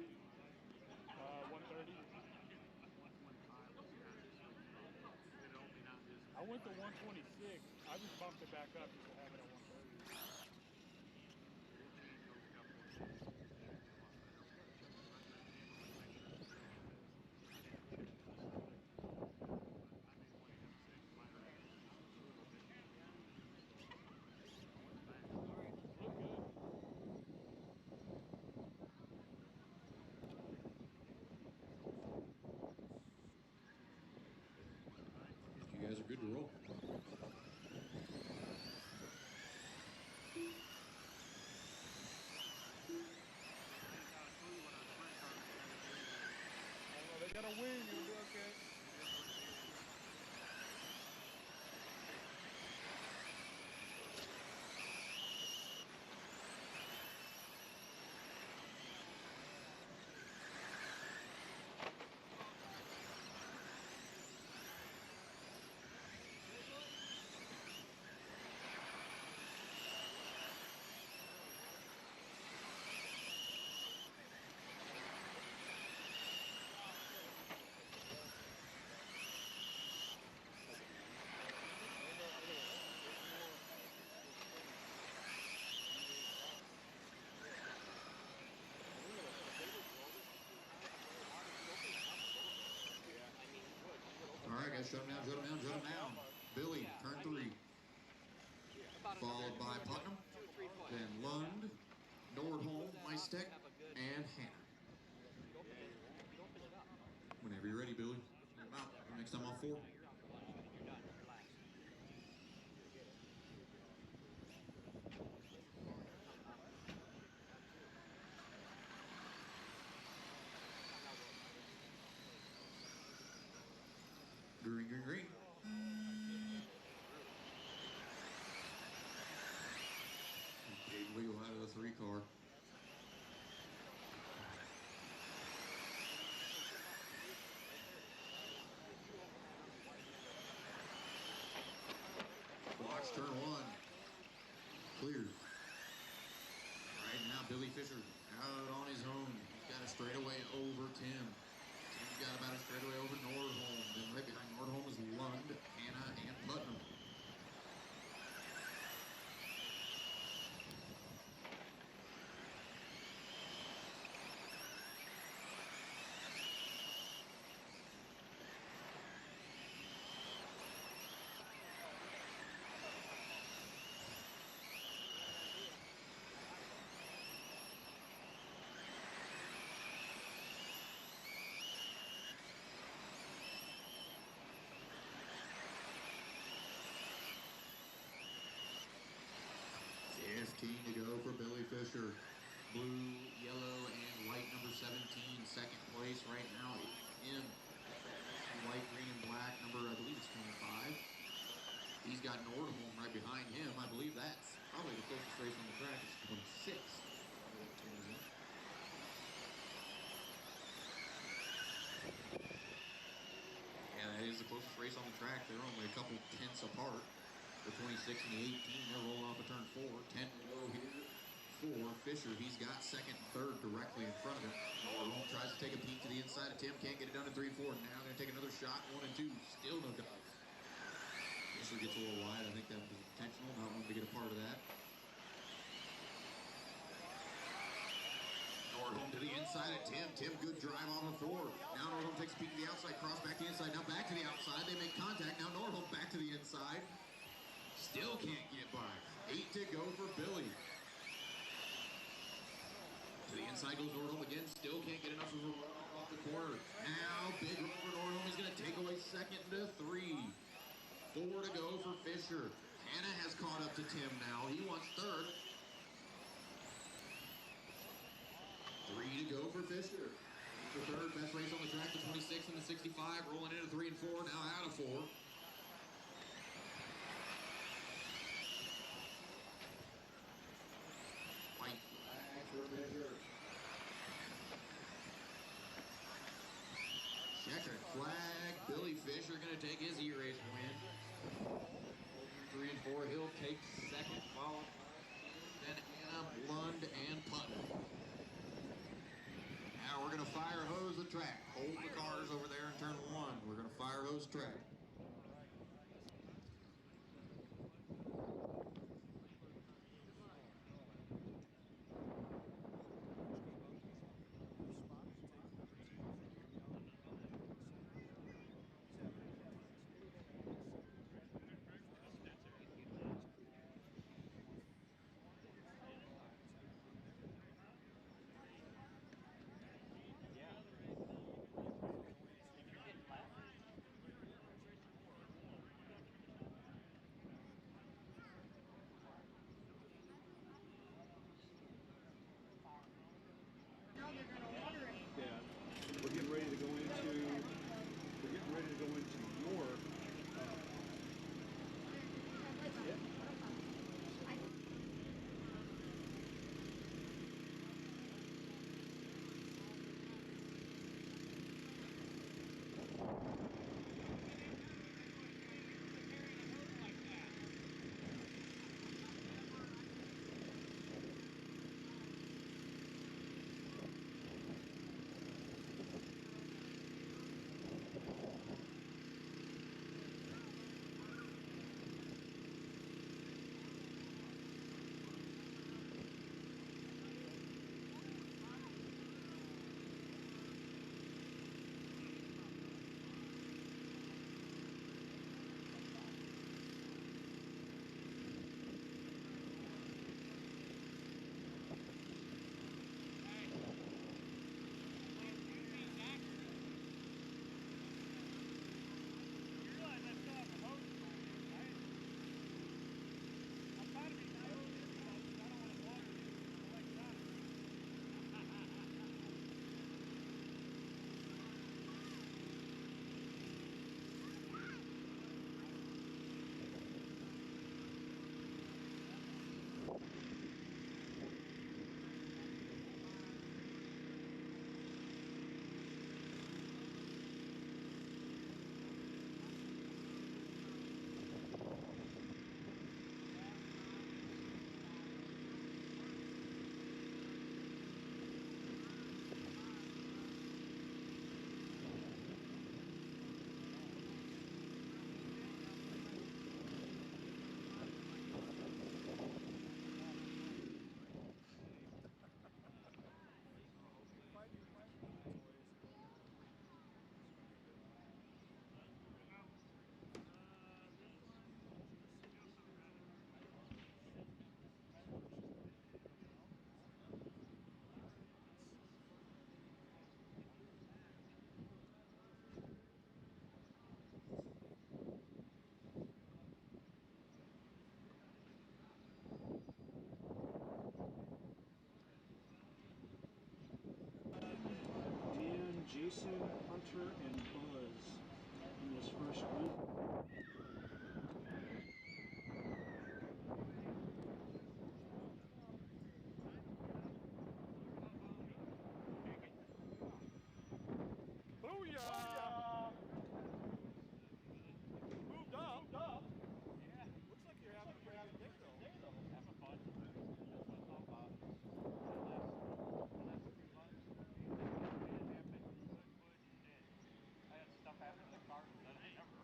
130. 125 was kind of it helped me not just. I went to 126. I just bumped it back up just to have it at 130. We'll change those couple of things. We got to check the rest of the chamber, make sure it's still on this. I made 126. My rate was a little bit more. What's that? Look good. You guys are good to roll. They got a wing, it'll be okay. All right, guys, shut them down, shut them down, shut them down. Billy, turn 3. Followed by Putnam, then Lund, Nordholm, Meistek, and Hannah. Whenever you're ready, Billy. Come out. Next time off 4. Green, green, green. Big wheel out of the 3 car. Watch turn 1. Cleared. Right now, Billy Fisher out on his own. He's got a straightaway over Tim. Tim's got about a straightaway over Nordholm. Then right behind Nordholm is Lund, Hannah, and Putnam. To go for Billy Fisher. Blue, yellow, and white number 17, second place right now. In white, green, and black number, I believe it's 25. He's got Nordholm right behind him. I believe that's probably the closest race on the track. It's 26. Yeah, that is the closest race on the track. They're only a couple tenths apart. The 26 and the 18, they're rolling off of turn 4. 10 to go here for Fisher. He's got second and third directly in front of him. Nordholm tries to take a peek to the inside of Tim. Can't get it done in 3-4. Now going to take another shot. 1 and 2. Still no dive. Fisher gets a little wide. I think that was intentional. Not wanting to get a part of that. Nordholm to the inside of Tim. Tim, good drive off of 4. Now Nordholm takes a peek to the outside. Cross back to the inside. Now back to the outside. They make contact. Now Nordholm back to the inside. Still can't get by. 8 to go for Billy. To the inside goes Nordholm again. Still can't get enough of a run off the corner. Now, big run for Nordholm. He's going to take away second to 3. 4 to go for Fisher. Hannah has caught up to Tim now. He wants third. 3 to go for Fisher. For third, best race on the track, the 26 and the 65. Rolling into 3 and 4. Now out of 4. White flag for Fisher. Checkered flag. Billy Fisher going to take his E-race win. 3 and 4. He'll take second, followed by then Anna, Lund, and Putnam. Now we're going to fire hose the track. Hold the cars over there in turn 1. We're going to fire hose track. Now they're gonna water it. Yeah, we're getting ready to go into more. Jason, Hunter, and Buzz in this first group. Booyah! Moved up. Yeah. Looks like you're having a pretty good day, though. Having fun. That's what it's all about. Last 3 months, it happened good and dead. I had stuff happen to the cars that I never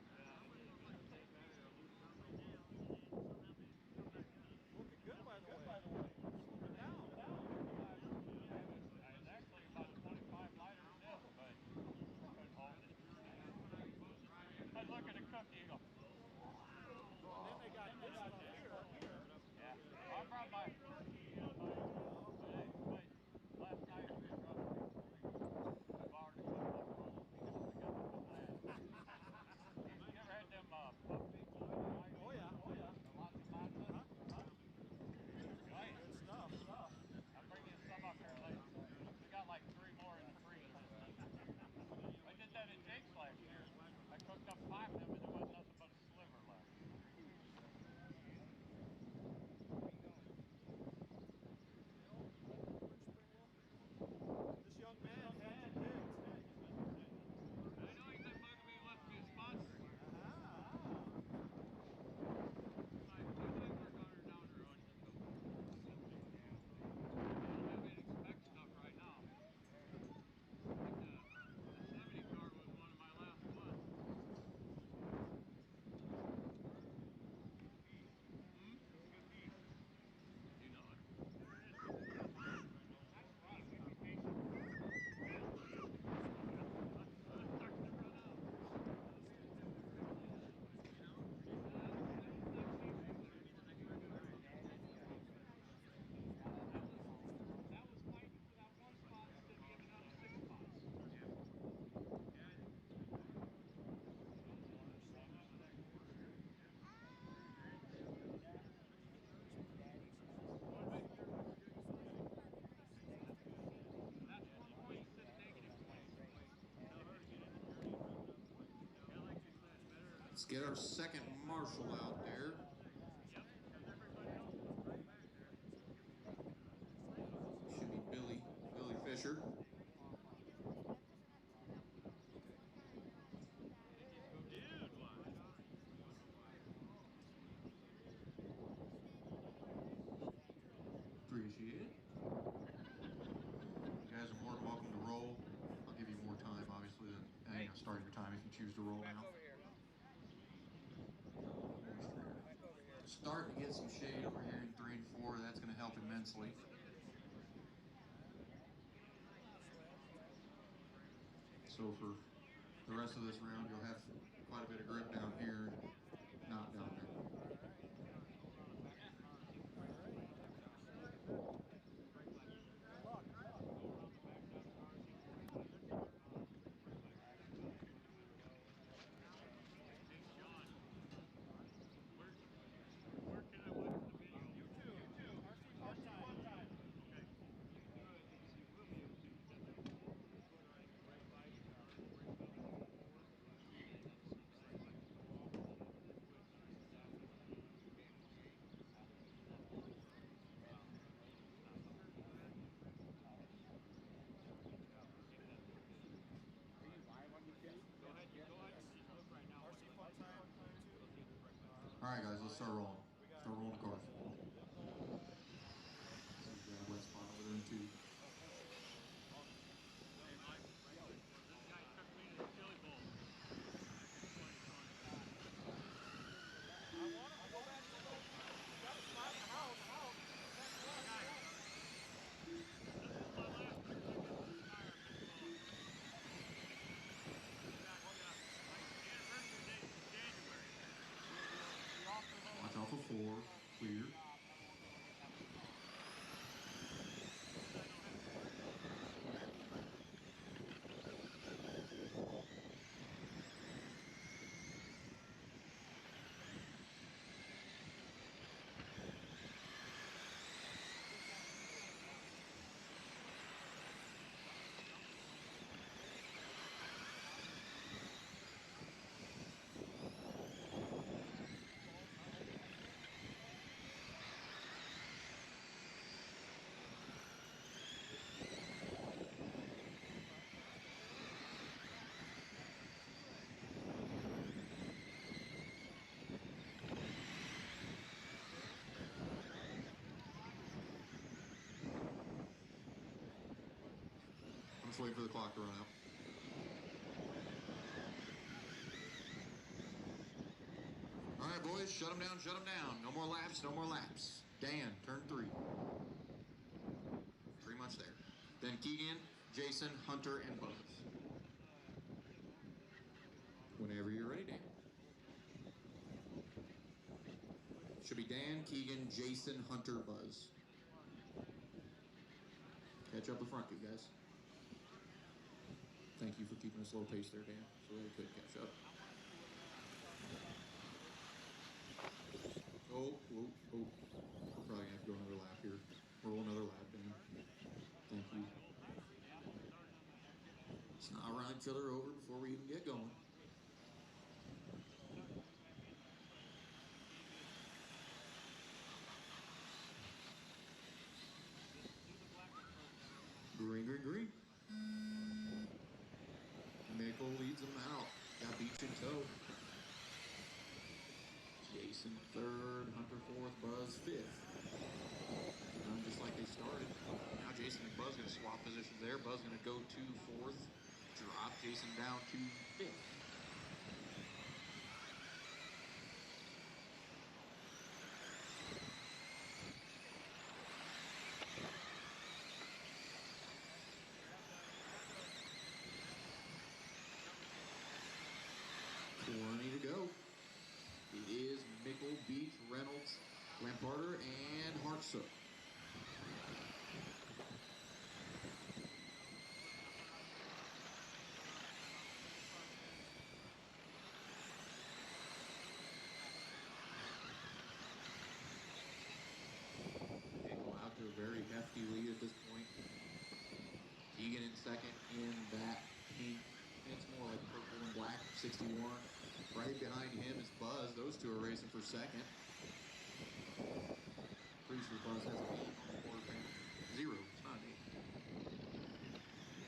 Let's get our second marshal out there. Should be Billy Fisher. Appreciate it. You guys are more than welcome to roll. I'll give you more time, obviously, than start your time if you choose to roll now. Starting to get some shade over here in 3 and 4. That's going to help immensely. So for the rest of this round, you'll have quite a bit of grip down here, not down there. All right, guys, let's start rolling. Start rolling the cards. So we've got a wet spot over there in 2. Watch out for 4. Clear. I'm just waiting for the clock to run out. All right, boys, shut them down, shut them down. No more laps, no more laps. Dan, turn 3. Pretty much there. Then Keegan, Jason, Hunter, and Buzz. Whenever you're ready, Dan. Should be Dan, Keegan, Jason, Hunter, Buzz. Catch up in front, you guys. Thank you for keeping a slow pace there, Dan, so they could catch up. Oh. Probably gonna have to go another lap here. Roll another lap, Dan. Thank you. Let's not run each other over before we even get going. Green. Mickle leads them out. Got Beach in tow. Jason 3rd, Hunter 4th, Buzz 5th. Just like they started. Now Jason and Buzz gonna swap positions there. Buzz gonna go to 4th. Drop Jason down to 5th. To go. It is Mickle, Beach, Reynolds, Lamparter, and Hartsook. Mickle out to a very hefty lead at this point. Keegan in 2nd in that pink. It's more like purple and black, 61. Right behind him is Buzz. Those two are racing for second. Pretty sure Buzz has an 8 on the quarter panel. 0. It's not an 8.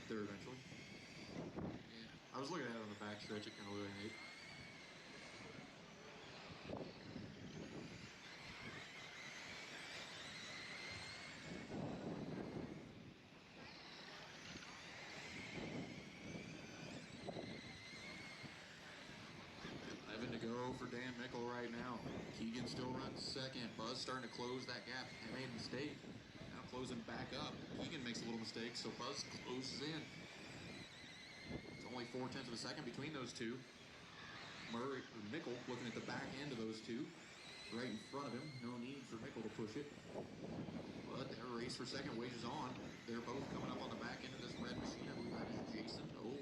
There eventually. Yeah. I was looking at it on the back stretch. It kind of looked like an 8. To go for Dan Mickle right now. Keegan still runs second. Buzz starting to close that gap. He made a mistake. Now closing back up. Keegan makes a little mistake, so Buzz closes in. It's only 0.4 of a second between those two. Mickle looking at the back end of those two. Right in front of him. No need for Mickle to push it. But their race for second wages on. They're both coming up on the back end of this red machine. I believe that is Jason. Oh.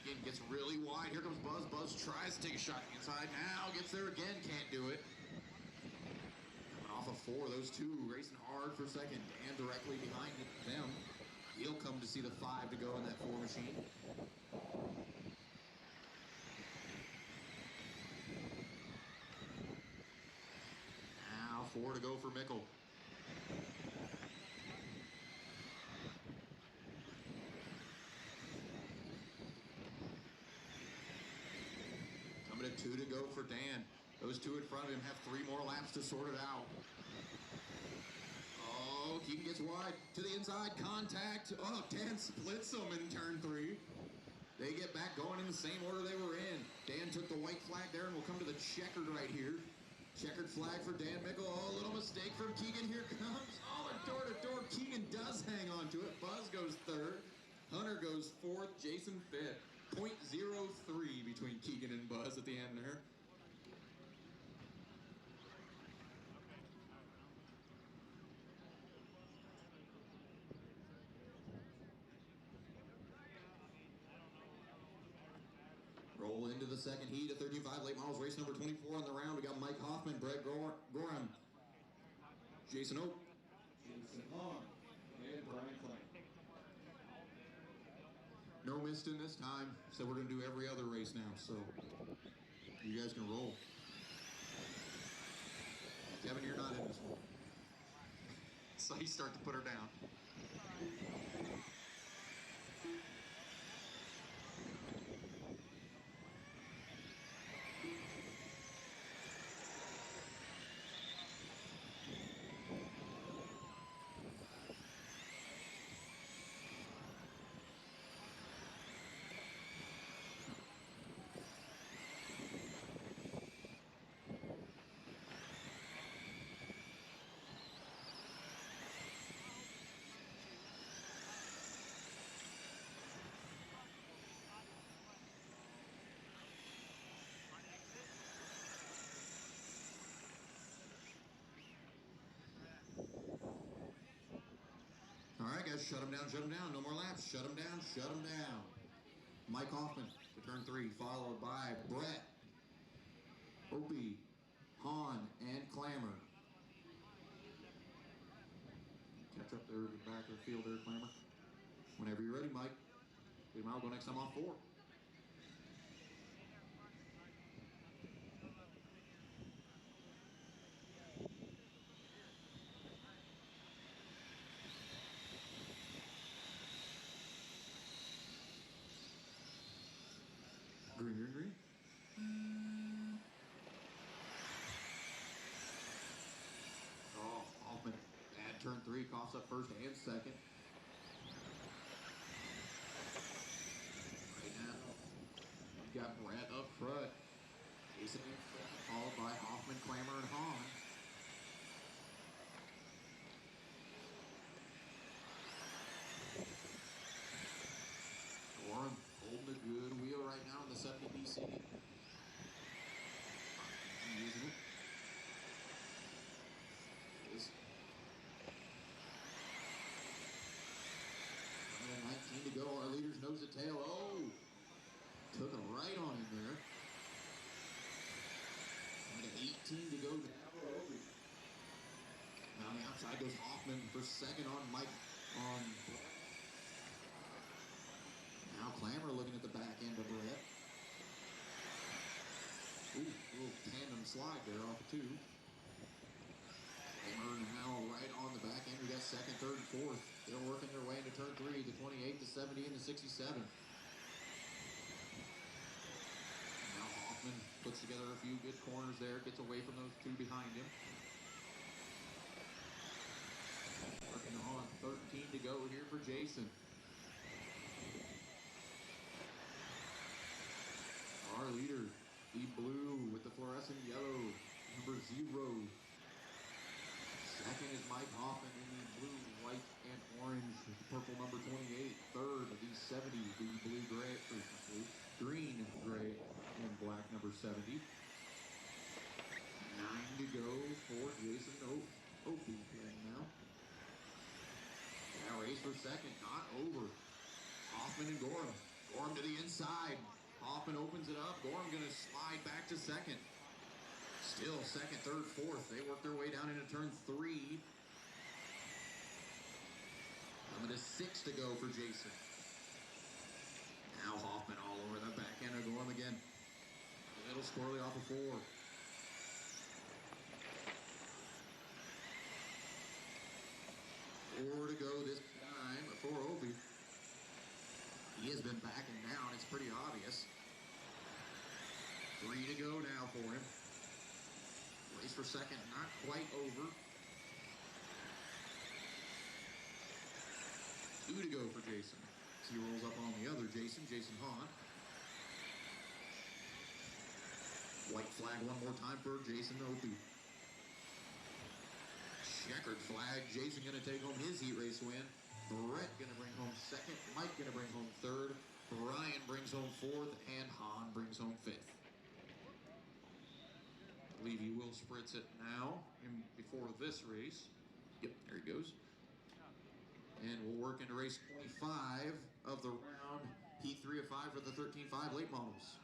Keegan gets really wide. Here comes Buzz. Buzz tries to take a shot inside. Now gets there again. Can't do it. Coming off of 4. Those two racing hard for second. Dan directly behind them. He'll come to see the 5 to go in that 4 machine. Now 4 to go for Mickle. Coming to 2 to go for Dan. Those two in front of him have 3 more laps to sort it out. Oh, Keegan gets wide to the inside. Contact. Oh, Dan splits them in turn 3. They get back going in the same order they were in. Dan took the white flag there, and we'll come to the checkered right here. Checkered flag for Dan Mickle. Oh, a little mistake from Keegan. Here comes. Oh, and door to door. Keegan does hang on to it. Buzz goes 3rd. Hunter goes 4th. Jason 5th. 0.03 between Keegan and Buzz at the end there. Roll into the second heat of 35 late models, race number 24 on the round. We got Mike Hoffman, Brett Gorham, Jason Oak, Jason Hahn, and Brian Klein. No missed in this time, so we're going to do every other race now, so you guys can roll. Kevin, you're not in this one. So you start to put her down. All right, guys, shut them down, shut them down. No more laps. Shut them down, shut them down. Mike Hoffman to turn 3, followed by Brett, Opie, Hahn, and Clammer. Catch up there in the back of the field there, Clammer. Whenever you're ready, Mike. I'll go next time off 4. Green, green, green. Oh, Hoffman. Bad turn 3, coughs up first and second. Right now, we've got Brett up front. Jason in front, followed by Hoffman, Clammer, and Hahn. Gorham holding a good wheel right now in the 70 BC. Using it. 19 to go. Our leader's nose to tail. Oh! Took him right on in there. And 18 to go now. Now on the outside goes Hoffman for second on Mike. Now Clammer looking at the back end of Brett. slide there off of 2. Kramer now right on the back end. We got second, third, and fourth. They're working their way into turn 3, the 28, the 70, and the 67. Now Hoffman puts together a few good corners there, gets away from those 2 behind him. Working on 13 to go here for Jason. Our leader, the blue with the fluorescent yellow, number 0. Second is Mike Hoffman in the blue, white, and orange, with the purple number 28. Third, the 70, the blue, gray, green, gray, and black number 70. 9 to go for Jason Opie playing now. Now race for second, not over. Hoffman and Gorham. Gorham to the inside. Hoffman opens it up. Gorham going to slide back to second. Still second, third, fourth. They work their way down into turn 3. Coming to 6 to go for Jason. Now Hoffman all over the back end of Gorham again. A little squirrely off of 4. 4 to go this time for Opie. He has been backing down. It's pretty obvious. 3 to go now for him. Race for second, not quite over. 2 to go for Jason. He rolls up on the other Jason Hahn. White flag one more time for Jason Opie. Checkered flag. Jason going to take home his heat race win. Brett going to bring home second. Mike going to bring home third. Ryan brings home fourth. And Hahn brings home fifth. I believe he will spritz it now before this race. Yep, there he goes. And we'll work into race 25 of the round. Heat 3 of 5 for the 13.5 late models.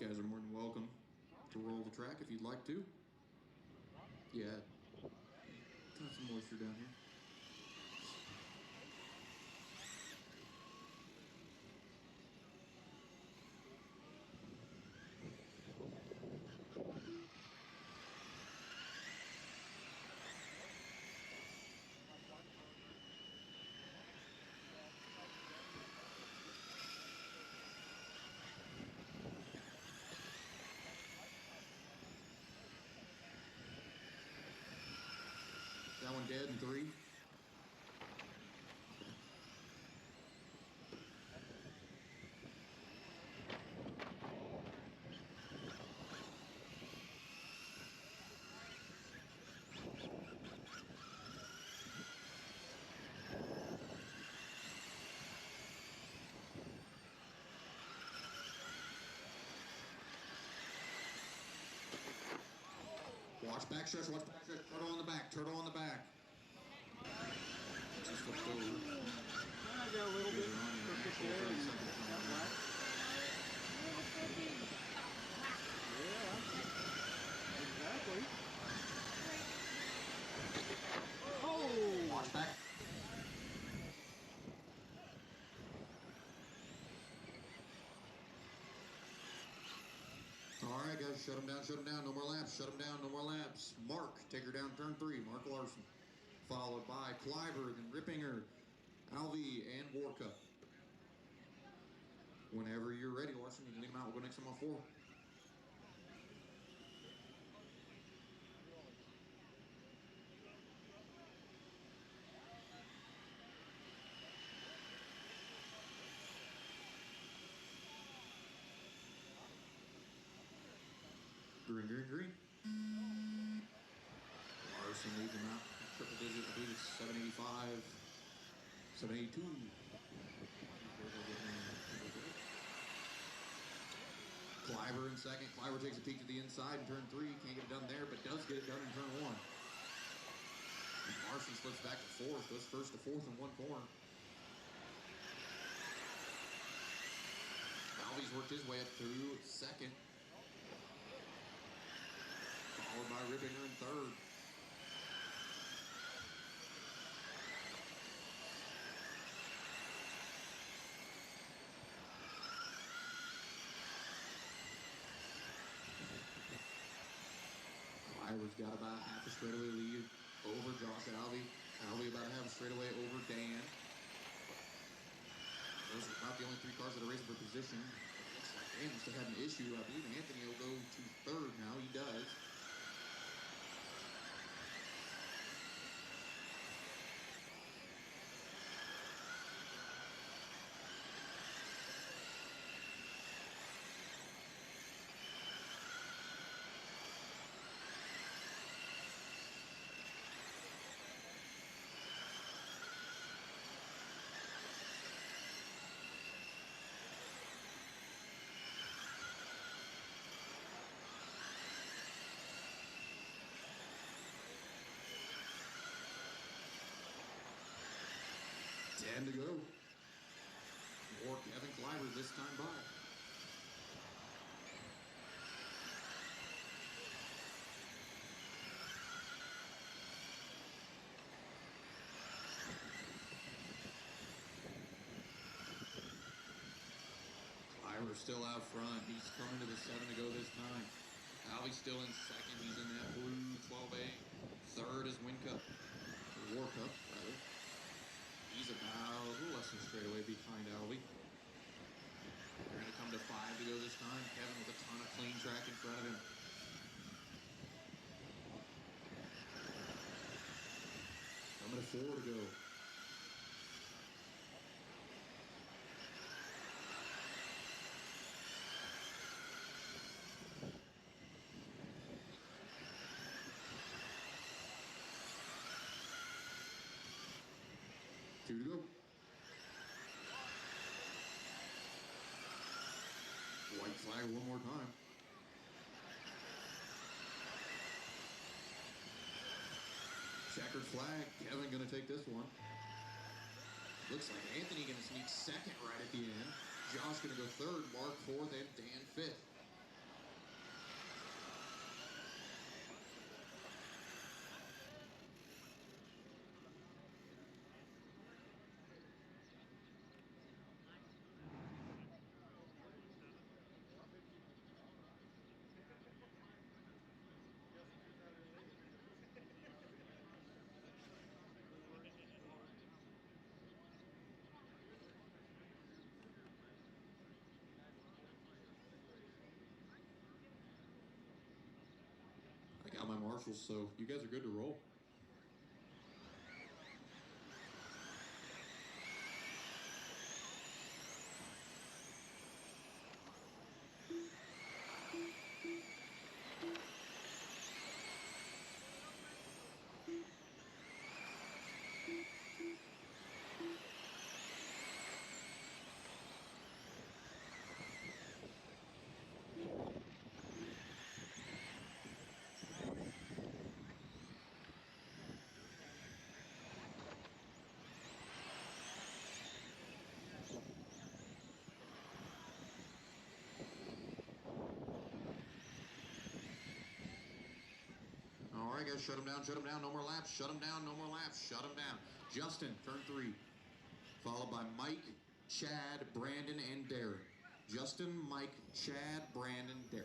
Guys are more than welcome to roll the track if you'd like to. Yeah, got some moisture down here. That one dead in 3. Watch back stretch, watch back stretch. Turtle on the back, turtle on the back. Just flipped over. I got a little bit crooked there. And got black. Yeah, exactly. Oh! Watch back. All right, guys, shut them down, shut them down. No more laps, shut them down, no more laps. Mark, take her down turn 3, Mark Larson. Followed by Kleiberg and Rippinger, Alvey, and Warka. Whenever you're ready, Larson, you can lead them out. We'll go next time on 4. Green, green, green. Larson leads them out. Triple digit, I believe it's 785, 782. Kleiber in second. Kleiber takes a peek to the inside in turn 3. Can't get it done there, but does get it done in turn 1. And Larson slips back to 4th. Goes first to 4th in 1 corner. Alvey's worked his way up through 2nd. Followed by Rippinger in 3rd. Kleiber's got about half a straightaway lead over Josh Alvey. Alvey about a half a straightaway over Dan. Those are about the only 3 cars that are racing for position. Looks like Dan must have had an issue. I believe Anthony will go to 3rd now. He does. And to go. Or Kevin Kleiber this time by. Kleiber's still out front. He's coming to the 7 to go this time. Alvey's still in 2nd. He's in that blue 12A. 3rd is Wincup. Or War Cup, rather. He's about a little less than straightaway behind Alvey. They're going to come to 5 to go this time. Kevin with a ton of clean track in front of him. Coming to 4 to go. Two to go. White flag one more time. Checkered flag. Kevin going to take this one. Looks like Anthony going to sneak 2nd right at the end. Josh going to go 3rd. Mark 4th, and Dan 5th. marshals, so you guys are good to roll. All right, guys, shut them down, no more laps, shut them down, no more laps, shut them down. Justin, turn 3, followed by Mike, Chad, Brandon, and Darren. Justin, Mike, Chad, Brandon, Darren.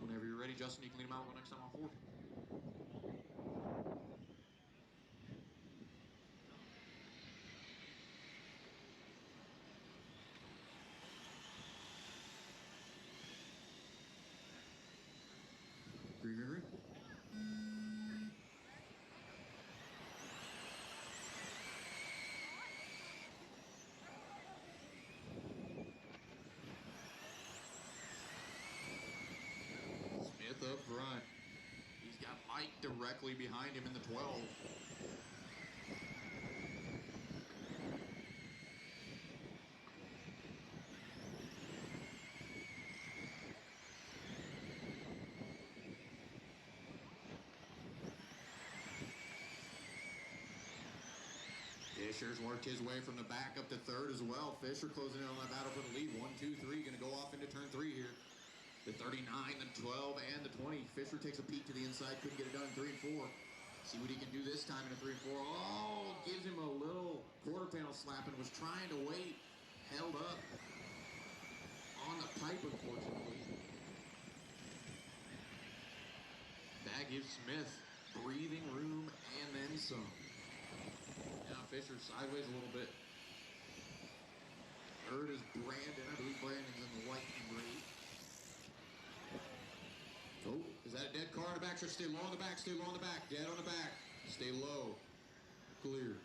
Whenever you're ready, Justin, you can lead them out. We'll go next time on 4. Green. Smith up front. He's got Mike directly behind him in the 12. Fisher's worked his way from the back up to 3rd as well. Fisher closing in on that battle for the lead. 1, 2, 3, going to go off into turn 3 here. The 39, the 12, and the 20. Fisher takes a peek to the inside. Couldn't get it done in 3 and 4. See what he can do this time in a 3 and 4. Oh, gives him a little quarter panel slap and was trying to wait. Held up on the pipe, unfortunately. That gives Smith breathing room and then some. Now Fisher sideways a little bit. 3rd is Brandon. I believe Brandon's in the white and gray. Oh, is that a dead car in the back? Stay low on the back, stay low on the back. Dead on the back. Stay low. Clear.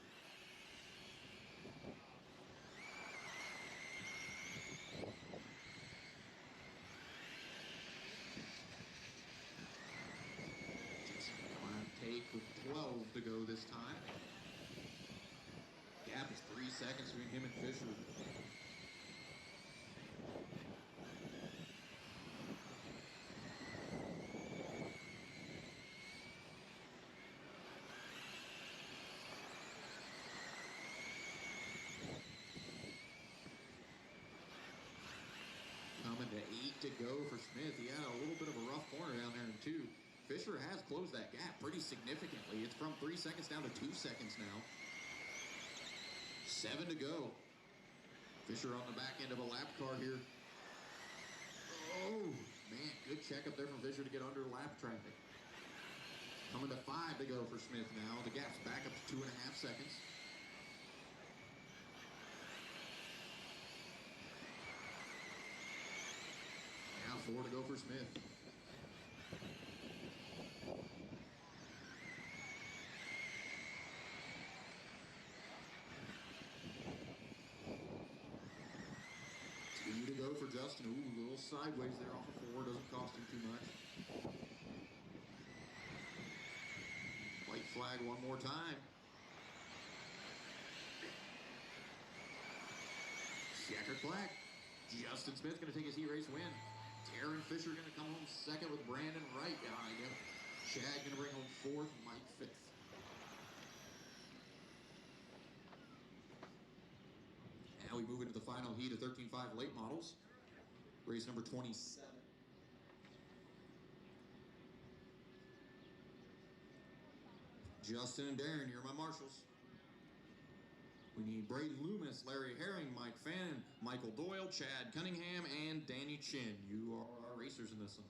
Take with 12 to go this time. Gap is 3 seconds between him and Fisher. Coming to 8 to go for Smith. He had a little bit of a rough corner down there in 2. Fisher has closed that gap pretty significantly. It's from 3 seconds down to 2 seconds now. 7 to go. Fisher on the back end of a lap car here. Oh, man, good check up there from Fisher to get under lap traffic. Coming to 5 to go for Smith now. The gap's back up to 2.5 seconds. Now 4 to go for Smith. To go for Justin. Ooh, a little sideways there off of 4. Doesn't cost him too much. White flag one more time. Checkered flag. Justin Smith going to take his heat race win. Darren Fisher going to come home 2nd with Brandon right behind him. Chad going to bring home 4th. Mike 5th. Now we move into the final heat of 13.5 late models. Race number 27. Justin and Darren, you're my marshals. We need Braden Loomis, Larry Herring, Mike Fannin, Michael Doyle, Chad Cunningham, and Danny Chin. You are our racers in this one.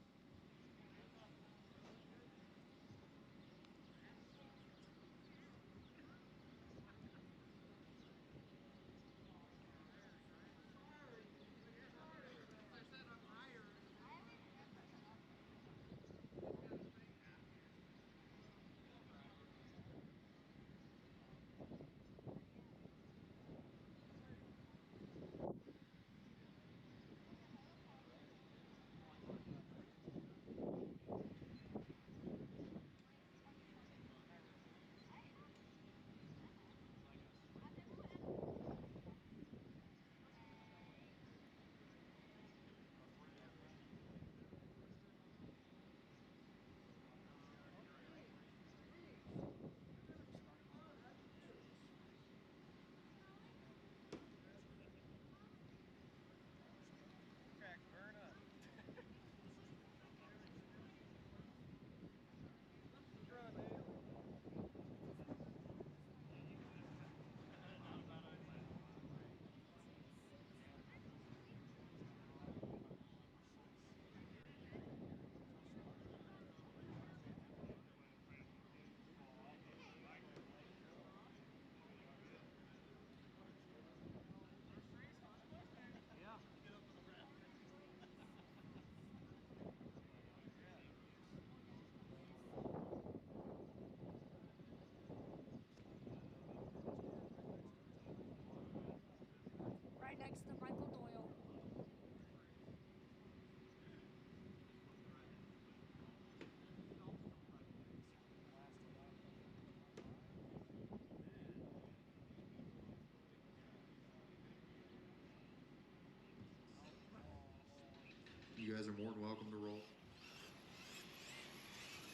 more than welcome to roll.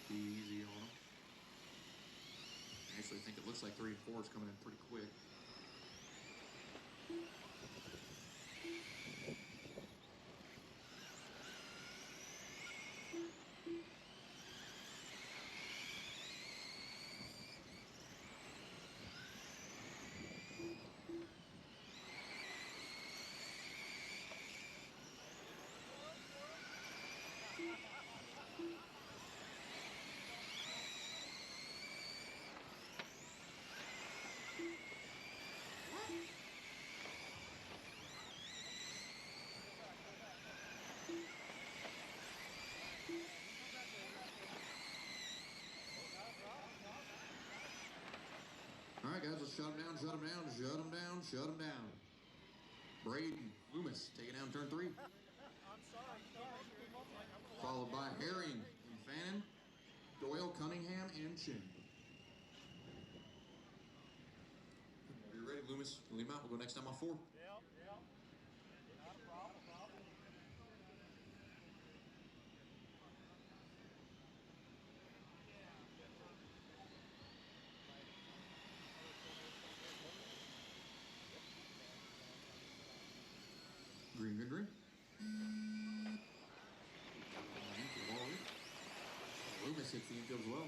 Be easy on them. Actually, I think it looks like 3 and 4 is coming in pretty quick. All right, guys, let's shut them down, shut them down, shut them down, shut them down. Braden Loomis taking down turn 3. Followed by Herring and Fannin, Doyle, Cunningham, and Chin. Are you ready, Loomis? Leave him out. We'll go next time on 4. Yep. Not a problem. Green, green, green. Loomis hits the infield as well.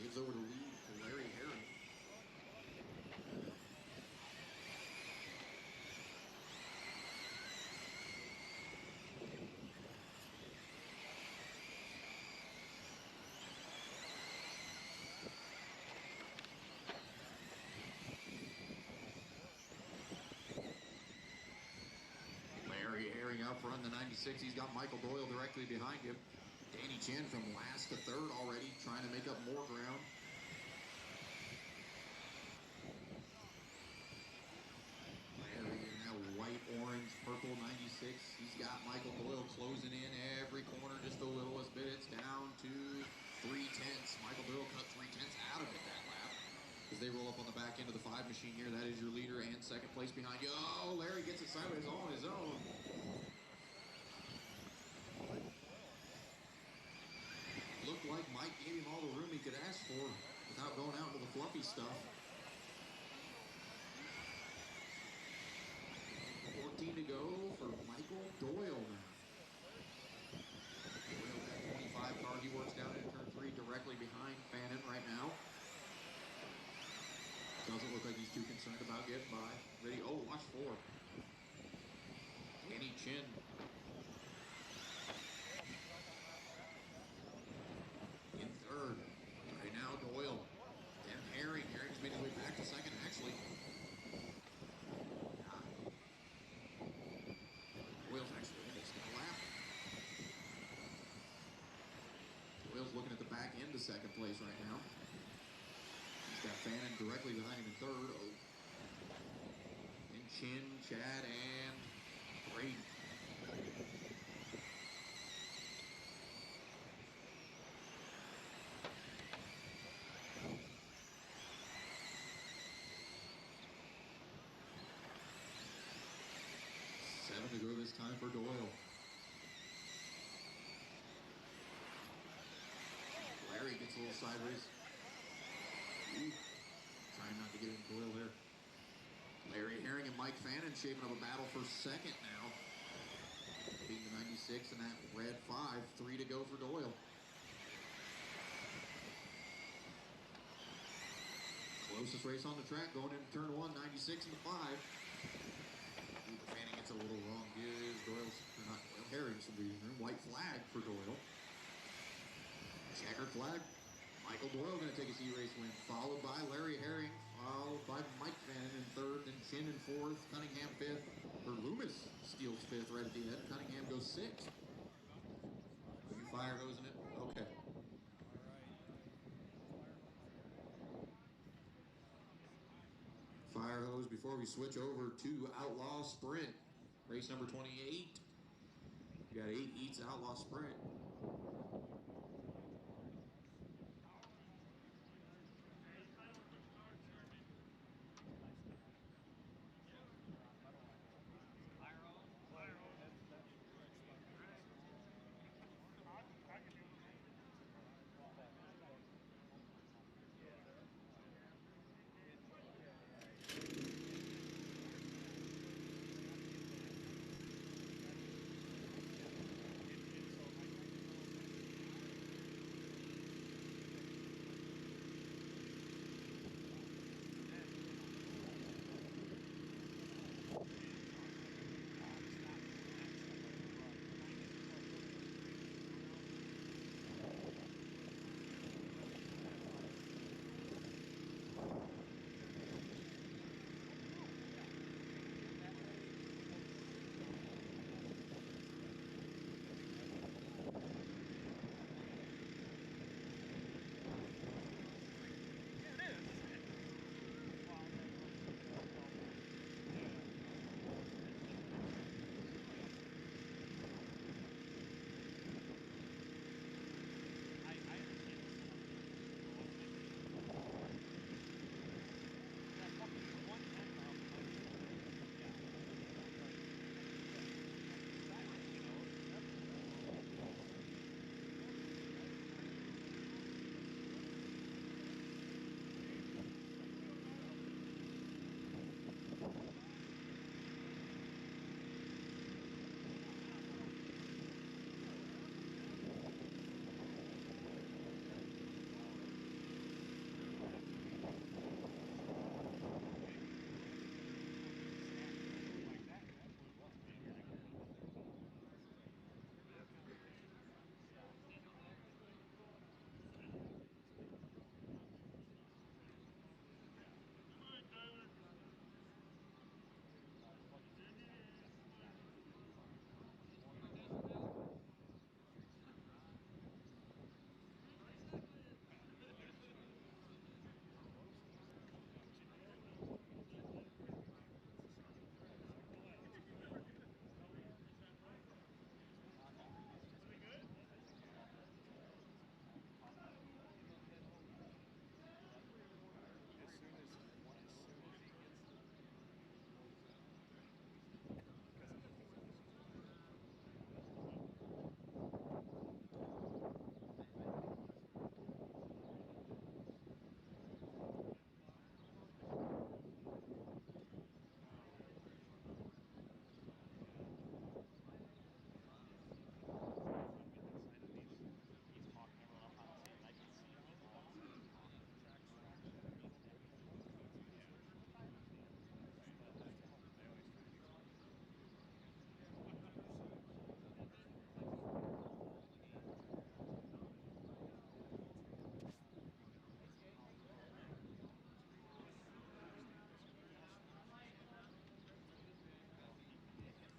Gives over the lead to Larry Herring. Larry Herring out front in the 96. He's got Michael Doyle directly behind him. Danny Chin from last to third already, trying to make up more ground. Larry in that white, orange, purple 96. He's got Michael Doyle closing in every corner just the littlest bit. It's down to 3/10. Michael Doyle cut 3/10 out of it that lap. As they roll up on the back end of the 5 machine here, that is your leader and second place behind you. Oh, Larry gets it sideways all on his own. Looked like Mike gave him all the room he could ask for without going out into the fluffy stuff. 14 to go for Michael Doyle now. Doyle, that 25 car, he works down into turn 3 directly behind Fannin right now. Doesn't look like he's too concerned about getting by. Ready? Oh, watch 4. Danny Chin. In third. Right now, Doyle. Then Herring. Herring's made his way back to second, actually. Doyle's actually almost got a lap. Doyle's looking at the back end of second place right now. He's got Fannin directly behind him in third. Oh. And Chin, Chad, and Brady. To go this time for Doyle. Larry gets a little sideways. Ooh. Trying not to get in Doyle there. Larry Herring and Mike Fannin shaping up a battle for second now. Beating the 96 and that red 5. 3 to go for Doyle. Closest race on the track going into turn 1, 96 and the 5. Fanning gets a little wrong. Gives Doyle's, not Doyle, Herring some breathing room. White flag for Doyle. Checkered flag. Michael Doyle going to take his E-race win. Followed by Larry Herring. Followed by Mike Fannin in third. Then Chin in fourth. Cunningham fifth. Or Loomis steals fifth right at the end. Cunningham goes sixth. Are you fire hosing it? Okay. Fire hose before we switch over to Outlaw Sprint. Race number 28. We got 8 eats Outlaw Sprint.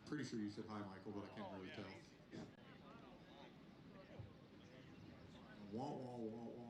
Pretty sure you said hi, Michael, but I can't really tell. Wah, wah, wah, wah.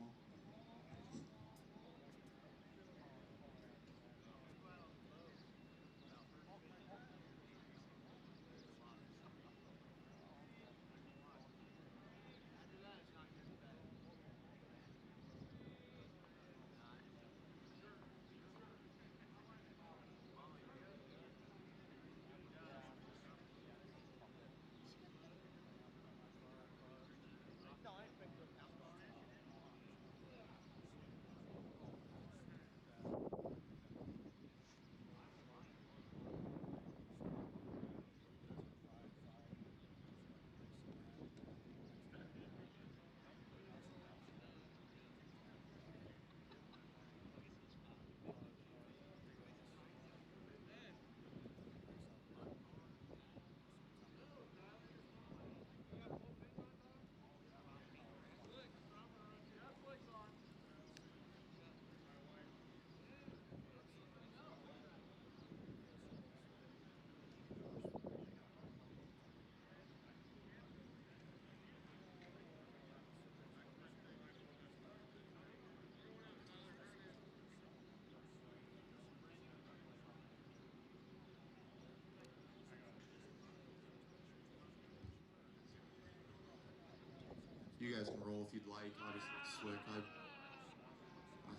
You guys can roll if you'd like. I'll just slick.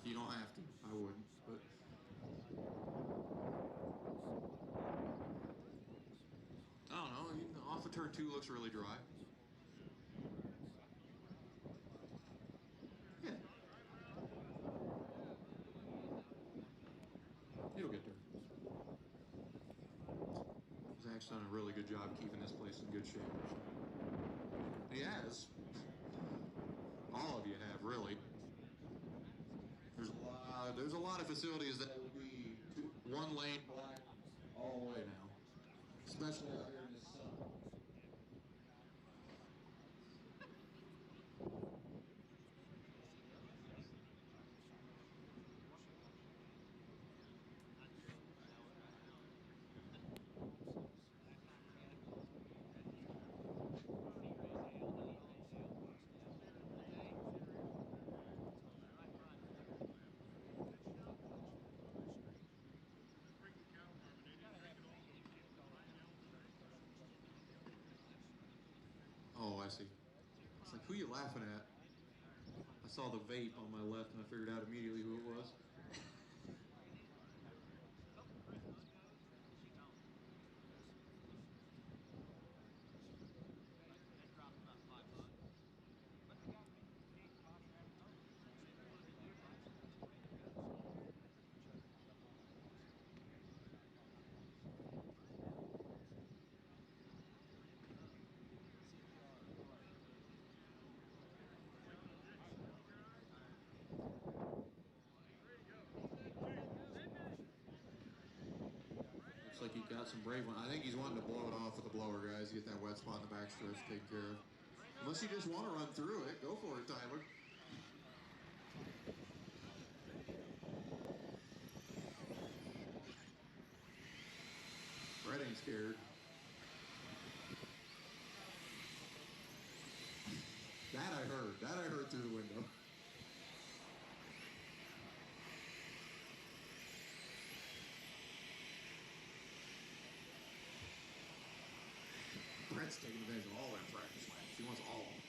You don't have to. I wouldn't. But I don't know. Off of turn 2 looks really dry. Yeah. It'll get there. Zach's done a really good job keeping this place in good shape. He has. All of you have, really. There's a lot of facilities that will be one lane black all the way now, especially out here in the sun. Oh, I see. It's like, who you laughing at? I saw the vape on my left and I figured out immediately who it was. Looks like he got some brave one. I think he's wanting to blow it off with the blower, guys. Get that wet spot in the back stretch taken care of. Unless you just want to run through it, go for it, Tyler. Brett ain't scared. That I heard. That I heard through the window. Brett's taking advantage of all that practice laps. He wants all of them.